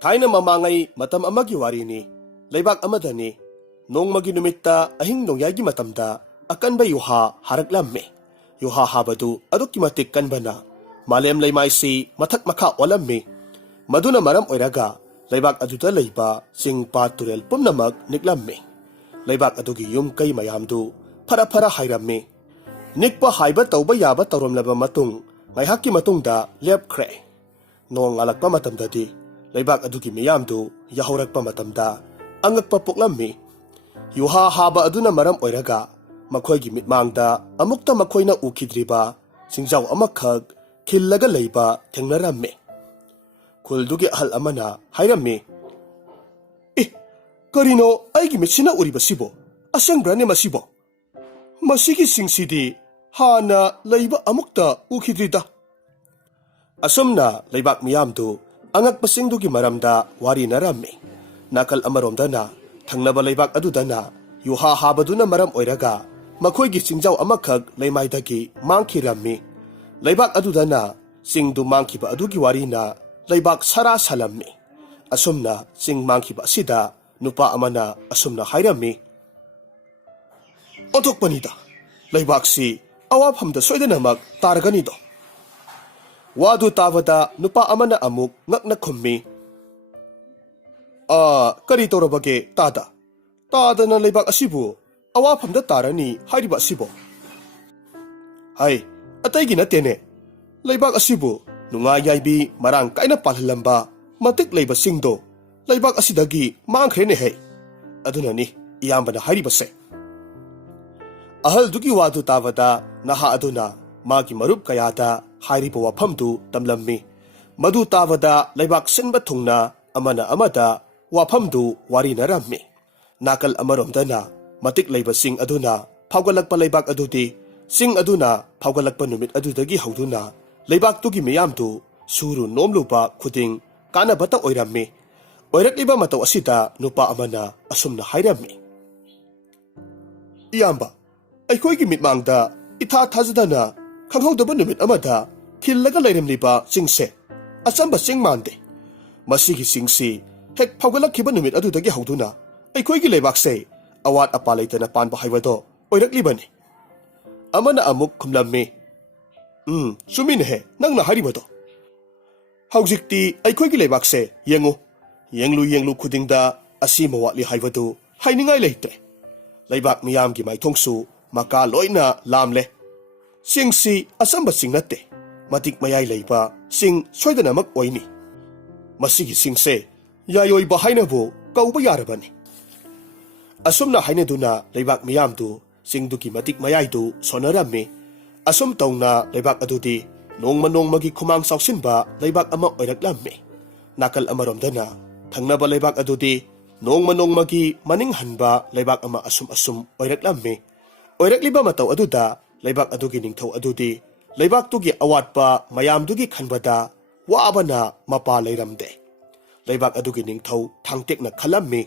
Thaina mamangai matam amagi warini leibak amadani nongmagi numitta ahing nongyagi matamda akanba yuha haraklamme. Yuha habadu adukki matik kanbana malem leimaisi mathak makha olamme. Maduna maram oiraga leibak aduda leiba singpa turel pumnamak niklamme. Leibak adugi yum kay mayamdu para hairamme. Nikpa haiba tauba yaba taromlaba matung ngaihakki matungda lepkhre. Nong alakpa matamdadi leibak adugi miyamdu yahorakpa matamda angakpa poklammi. Yuha haba aduna maram oiraga makhoygi mitmangda amukta makhoyna ukidriba singjaw amakhak khillaga leiba thengnaramme. Khuldugi ahal amana hairammi, karino aigi mitsina uribasibo asengbrane masibo masigi singsidi hana leiba amukta ukidrida. Asumna leibak miyamdu angakpasingdugi maramda wari narammi. Nakal amaromdana thangnaba leibak adudana yuha habaduna maram oiraga makhoygi singjaw amakhak leimaidagi mangkhirammi. Leibak adudana singdu mangkhiba adugi warina leibak sara salammi. Asumna sing mangkhiba asida nupa amana asumna hairammi, onthokpanida leibaksi awafamda soidanamak taraganido. Wadu tavada nupa amana amuk ngakna khummi, kari torabage tada na leibak asibu awafamda tarani hairiba asibo. Hai, ataygi natene leibak asibu nungayaybi marang kaina palhalamba matik leiba singdo leibak asidagi mangkhrene hai. Adunani iyambana hairibase. Ahal dugi wadu tavada naha aduna magi marup kayada hairiba wafamdu tamlammi. Madu tavada leibak sinba thungna amana amada wafamdu wari narammi. Nakal amaromdana matik leiba sing aduna phawgalakpa leibak adudi sing aduna phawgalakpa numit adudagi hauduna leibak tugi miyamdu suru nomlupa khuding kanabata oirammi. Oirakliba mataw asida nupa amana asumna hairammi, iyamba aikoigi mitmangda itha thajadana khanghaudaba numit amada khillaga leiramliba singse achamba sing mande. Masigi singsi hek phawgalakhiba numit adudagi hauduna aikoigi leibakse awat apa leitana panba haibado oiraklibani. Amana amuk khumlammi, suminehe nangna haribado. Haujikti aikoigi leibakse yenglu khudingda asima watli haibadu hainingai leite. Leibak miyamgi maithongsu maka loina lamle. Singsi asamba sing natte matik mayai leiba sing soidanamak oini. Masigi singse yayoiba hainabu kauba yarabani. Asumna hainaduna leibak miyamdu singdugi matik mayaidu sonarammi. Asum tawna leibak adudi nongmagi khumang sausinba leibak ama oiraklammi. Nakal amaromdana thangnaba leibak adudi nongmagi maning hanba leibak ama asum oiraklammi. Oirakliba mataw aduda leibak adugi ningthaw adudi leibak tugi awatpa mayamdugi khanbada waabana mapa leiramde. Leibak adugi ningthaw thangtekna khalammi,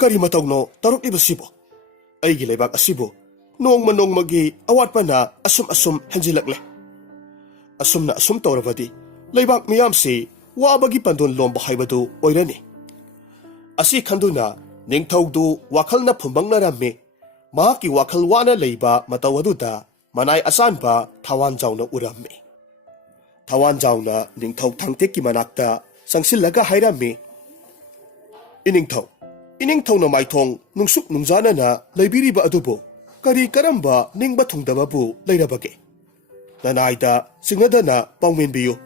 kari matawno taruklibasibo aigi leibak asibo nongmagi awatpana asum henjilakle. Asumna asum tawrabadi leibak miyamsi wabagi pandon lomba haibadu oirani. Asi khanduna ningthawdu wakhalna phumbangnarami. Mahaki wakhal wana leiba mataw aduda manay asanba thawan jawna urammi. Thawan jawna ningthaw thangtekki manakta sangsillaga hairami, iningthaw na maithong nungsuk nungjana na leibiriba adubo kari karamba ningba thungdababu leirabage. Nanayda singadana pawmenbiyo.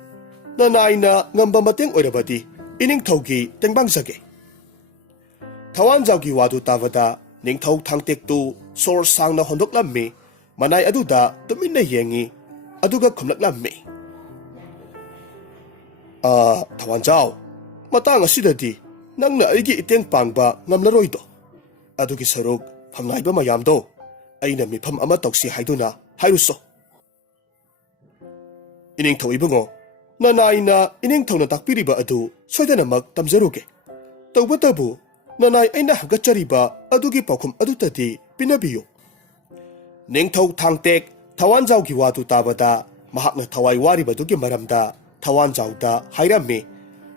Nanayna ngamba mateng oirabadi iningthawgi tengbangzage. Thawanjawgi wadu tavada ningthaw thangtektu sor sangna hondoklammi. Manay aduda tuminna yengi aduga khumlaklammi. Thawanjaw, matang asidadi nangna aigi iteng pangba ngamlaroido. Adugi saruk phamnaiba mayamdo aina mifam ama tawsi haiduna hairuso. Iningthaw ibungo, nanayna iningthawna takpiriba adu soidanamak tamjaruge. Tawbatabu nanay aina hagachariba adugi paukhum adutadi pinabiyo. Ningthaw thangtek thawanjawgi wadu tabada mahakna thawai waribadugi maramda ꯊꯋꯥꯟꯖꯥꯎꯗ ꯍꯥꯏꯔꯝꯃꯤ꯫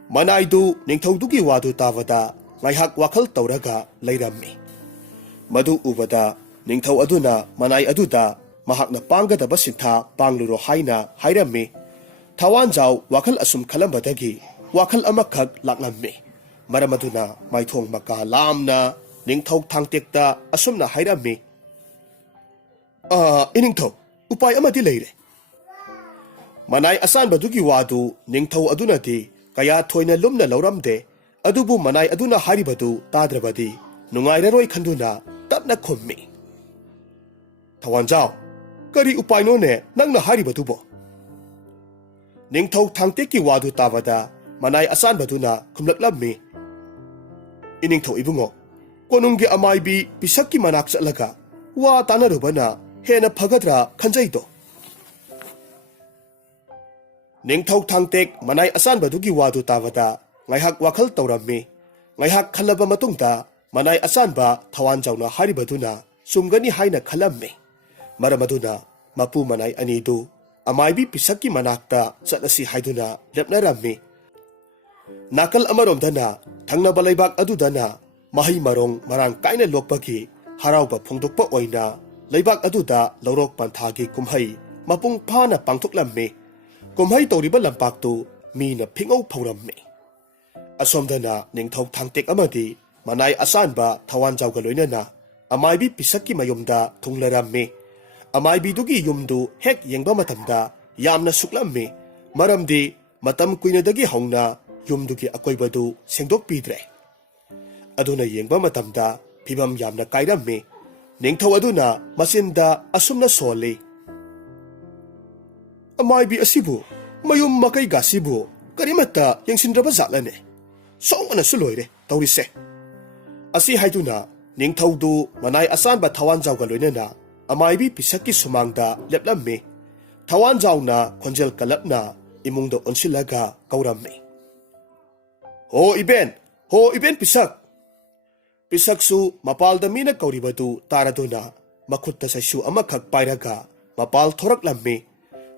ꯃꯅꯥꯏꯗꯨ ꯅꯤꯡꯊꯧꯗꯨꯒꯤ ꯋꯥꯗꯨ ꯇꯥꯕꯗ ꯉꯥꯏꯍꯥꯛ ꯋꯥꯈꯜ ꯇꯧꯔꯒ ꯂꯩꯔꯝꯃꯤ꯫ ꯃꯗꯨ ꯎꯕꯗ ꯅꯤꯡꯊꯧ ꯑꯗꯨꯅ ꯃꯅꯥꯏ ꯑꯗꯨꯗ ꯃꯍꯥꯛꯅ ꯄꯥꯡꯒꯗꯕ ꯁꯤꯟꯊꯥ ꯄꯥꯡꯂꯨꯔꯣ ꯍꯥꯏꯅ ꯍꯥꯏꯔꯝꯃꯤ꯫ ꯊꯋꯥꯟꯖꯥꯎ ꯋꯥꯈꯜ ꯑꯁꯨꯝ ꯈꯜꯂꯝꯕꯗꯒꯤ ꯋꯥꯈꯜ ꯑꯃꯈꯛ ꯂꯥꯛꯂꯝꯃꯤ꯫ ꯃꯔꯝ ꯑꯗꯨꯅ ꯃꯥꯏꯊꯣꯡ ꯃꯀꯥ ꯂꯥꯝꯅ ꯅꯤꯡꯊꯧ ꯊꯥꯡꯇꯦꯛꯇ ꯑꯁꯨꯝꯅ ꯍꯥꯏꯔꯝꯃꯤ꯫ ꯏꯅꯤꯡꯊꯧ, ꯎꯄꯥꯏ ꯑꯃꯗꯤ ꯂꯩꯔꯦ꯫ ꯃꯅꯥꯏ ꯑꯁꯥꯟꯕꯗꯨꯒꯤ ꯋꯥꯗꯨ ꯅꯤꯡꯊꯧ ꯑꯗꯨꯅꯗꯤ ꯀꯌꯥ ꯊꯣꯏꯅ ꯂꯨꯝꯅ ꯂꯧꯔꯝꯗꯦ꯫ ꯑꯗꯨꯕꯨ ꯃꯅꯥꯏ ꯑꯗꯨꯅ ꯍꯥꯏꯔꯤꯕꯗꯨ ꯇꯥꯗ꯭ꯔꯕꯗꯤ ꯅꯨꯡꯉꯥꯏꯔꯔꯣꯏ ꯈꯟꯗꯨꯅ ꯇꯞꯅ ꯈꯨꯝꯃꯤ꯫ ꯊꯋꯥꯟꯖꯥꯎ, ꯀꯔꯤ ꯎꯄꯥꯏꯅꯣꯅꯦ ꯅꯪꯅ ꯍꯥꯏꯔꯤꯕꯗꯨꯕꯣ? ꯅꯤꯡꯊꯧ ꯊꯥꯡꯇꯦꯛꯀꯤ ꯋꯥꯗꯨ ꯇꯥꯕꯗ ꯃꯅꯥꯏ ꯑꯁꯥꯟꯕꯗꯨꯅ ꯈꯨꯝꯂꯛꯂꯝꯃꯤ꯫ ꯏꯅꯤꯡꯊꯧ ꯏꯕꯨꯡꯉꯣ, ꯀꯣꯅꯨꯡꯒꯤ ꯑꯃꯥꯏꯕꯤ ꯄꯤꯁꯛꯀꯤ ꯃꯅꯥꯛ ꯆꯠꯂꯒ ꯋꯥ ꯇꯥꯅꯔꯨꯕꯅ ꯍꯦꯟꯅ ꯐꯒꯗ꯭ꯔꯥ ꯈꯟꯖꯩꯗꯣ꯫ ꯅꯤꯡꯊꯧ ꯊꯥꯡꯇꯦꯛ ꯃꯅꯥꯏ ꯑꯁꯥꯟꯕꯗꯨꯒꯤ ꯋꯥꯗꯨ ꯇꯥꯕꯗ ꯉꯥꯏꯍꯥꯛ ꯋꯥꯈꯜ ꯇꯧꯔꯝꯃꯤ꯫ ꯉꯥꯏꯍꯥꯛ ꯈꯜꯂꯕ ꯃꯇꯨꯡꯗ ꯃꯅꯥꯏ ꯑꯁꯥꯟꯕ ꯊꯋꯥꯟꯖꯥꯎꯅ ꯍꯥꯏꯔꯤꯕꯗꯨꯅ ꯆꯨꯝꯒꯅꯤ ꯍꯥꯏꯅ ꯈꯜꯂꯝꯃꯤ꯫ ꯃꯔꯝ ꯑꯗꯨꯅ ꯃꯄꯨ ꯃꯅꯥꯏ ꯑꯅꯤꯗꯨ ꯑꯃꯥꯏꯕꯤ ꯄꯤꯁꯛꯀꯤ ꯃꯅꯥꯛꯇ ꯆꯠꯂꯁꯤ ꯍꯥꯏꯗꯨꯅ ꯂꯦꯞꯅꯔꯝꯃꯤ꯫ ꯅꯥꯀꯜ ꯑꯃꯔꯣꯝꯗꯅ ꯊꯪꯅꯕ ꯂꯩꯕꯥꯛ ꯑꯗꯨꯗꯅ ꯃꯍꯩ ꯃꯔꯣꯡ ꯃꯔꯥꯡ ꯀꯥꯏꯅ ꯂꯣꯛꯄꯒꯤ ꯍꯔꯥꯎꯕ ꯐꯣꯡꯗꯣꯛꯄ ꯑꯣꯏꯅ ꯂꯩꯕꯥꯛ ꯑꯗꯨꯗ ꯂꯧꯔꯣꯛ ꯄꯟꯊꯥꯒꯤ ꯀꯨꯝꯍꯩ ꯃꯄꯨꯡ ꯐꯥꯅ ꯄꯥꯡꯊꯣꯛꯂꯝꯃꯤ꯫ ꯀꯨꯝꯍꯩ ꯇꯧꯔꯤꯕ ꯂꯝꯄꯥꯛꯇꯨ ꯃꯤꯅ ꯐꯤꯉꯧ ꯐꯧꯔꯝꯃꯤ꯫ ꯑꯁꯣꯝꯗꯅ ꯅꯤꯡꯊꯧ ꯊꯥꯡꯇꯦꯛ ꯑꯃꯗꯤ ꯃꯅꯥꯏ ꯑꯁꯥꯟꯕ ꯊꯋꯥꯟꯖꯥꯎꯒ ꯂꯣꯏꯅꯅ ꯑꯃꯥꯏꯕꯤ ꯄꯤꯁꯛꯀꯤ ꯃꯌꯨꯝꯗ ꯊꯨꯡꯂꯔꯝꯃꯤ꯫ ꯑꯃꯥꯏꯕꯤꯗꯨꯒꯤ ꯌꯨꯝꯗꯨ ꯍꯦꯛ ꯌꯦꯡꯕ ꯃꯇꯝꯗ ꯌꯥꯝꯅ ꯁꯨꯛꯂꯝꯃꯤ꯫ ꯃꯔꯝꯗꯤ ꯃꯇꯝ ꯀꯨꯏꯅꯗꯒꯤ ꯍꯧꯅ ꯌꯨꯝꯗꯨꯒꯤ ꯑꯀꯣꯏꯕꯗꯨ ꯁꯦꯡꯗꯣꯛꯄꯤꯗ꯭ꯔꯦ꯫ ꯑꯗꯨꯅ ꯌꯦꯡꯕ ꯃꯇꯝꯗ ꯐꯤꯕꯝ ꯌꯥꯝꯅ ꯀꯥꯏꯔꯝꯃꯤ꯫ ꯅꯤꯡꯊꯧ ꯑꯗꯨꯅ ꯃꯆꯤꯟꯗ ꯑꯁꯨꯝꯅ ꯁꯣꯜꯂꯤ꯫ ꯑꯃꯥꯏꯕꯤ ꯑꯁꯤꯕꯨ ꯃꯌꯨꯝ ꯃꯀꯩꯒꯥꯁꯤꯕꯨ ꯀꯔꯤꯃꯠꯇ ꯌꯦꯡꯁꯤꯟꯗ꯭ꯔꯕ ꯖꯥꯠꯂꯅꯦ? ꯁꯣꯛꯉꯅꯁꯨ ꯂꯣꯏꯔꯦ ꯇꯧꯔꯤꯁꯦ꯫ ꯑꯁꯤ ꯍꯥꯏꯗꯨꯅ ꯅꯤꯡꯊꯧꯗꯨ ꯃꯅꯥꯏ ꯑꯁꯥꯟꯕ ꯊꯋꯥꯟꯖꯥꯎꯒ ꯂꯣꯏꯅꯅ ꯑꯃꯥꯏꯕꯤ ꯄꯤꯁꯛꯀꯤ ꯁꯨꯃꯥꯡꯗ ꯂꯦꯞꯂꯝꯃꯤ꯫ ꯊꯋꯥꯟꯖꯥꯎꯅ ꯈꯣꯟꯖꯦꯜ ꯀꯜꯂꯞꯅ ꯏꯃꯨꯡꯗ ꯑꯣꯟꯁꯤꯜꯂꯒ ꯀꯧꯔꯝꯃꯤ꯫ ꯍꯣ ꯏꯕꯦꯟ, ꯍꯣ ꯏꯕꯦꯟ ꯄꯤꯁꯛ! ꯄꯤꯁꯛꯁꯨ ꯃꯄꯥꯜꯗ ꯃꯤꯅ ꯀꯧꯔꯤꯕꯗꯨ ꯇꯥꯔꯗꯨꯅ ꯃꯈꯨꯠꯇ ꯆꯩꯁꯨ ꯑꯃꯈꯛ ꯄꯥꯏꯔꯒ ꯃꯄꯥꯜ ꯊꯣꯔꯛꯂꯝꯃꯤ꯫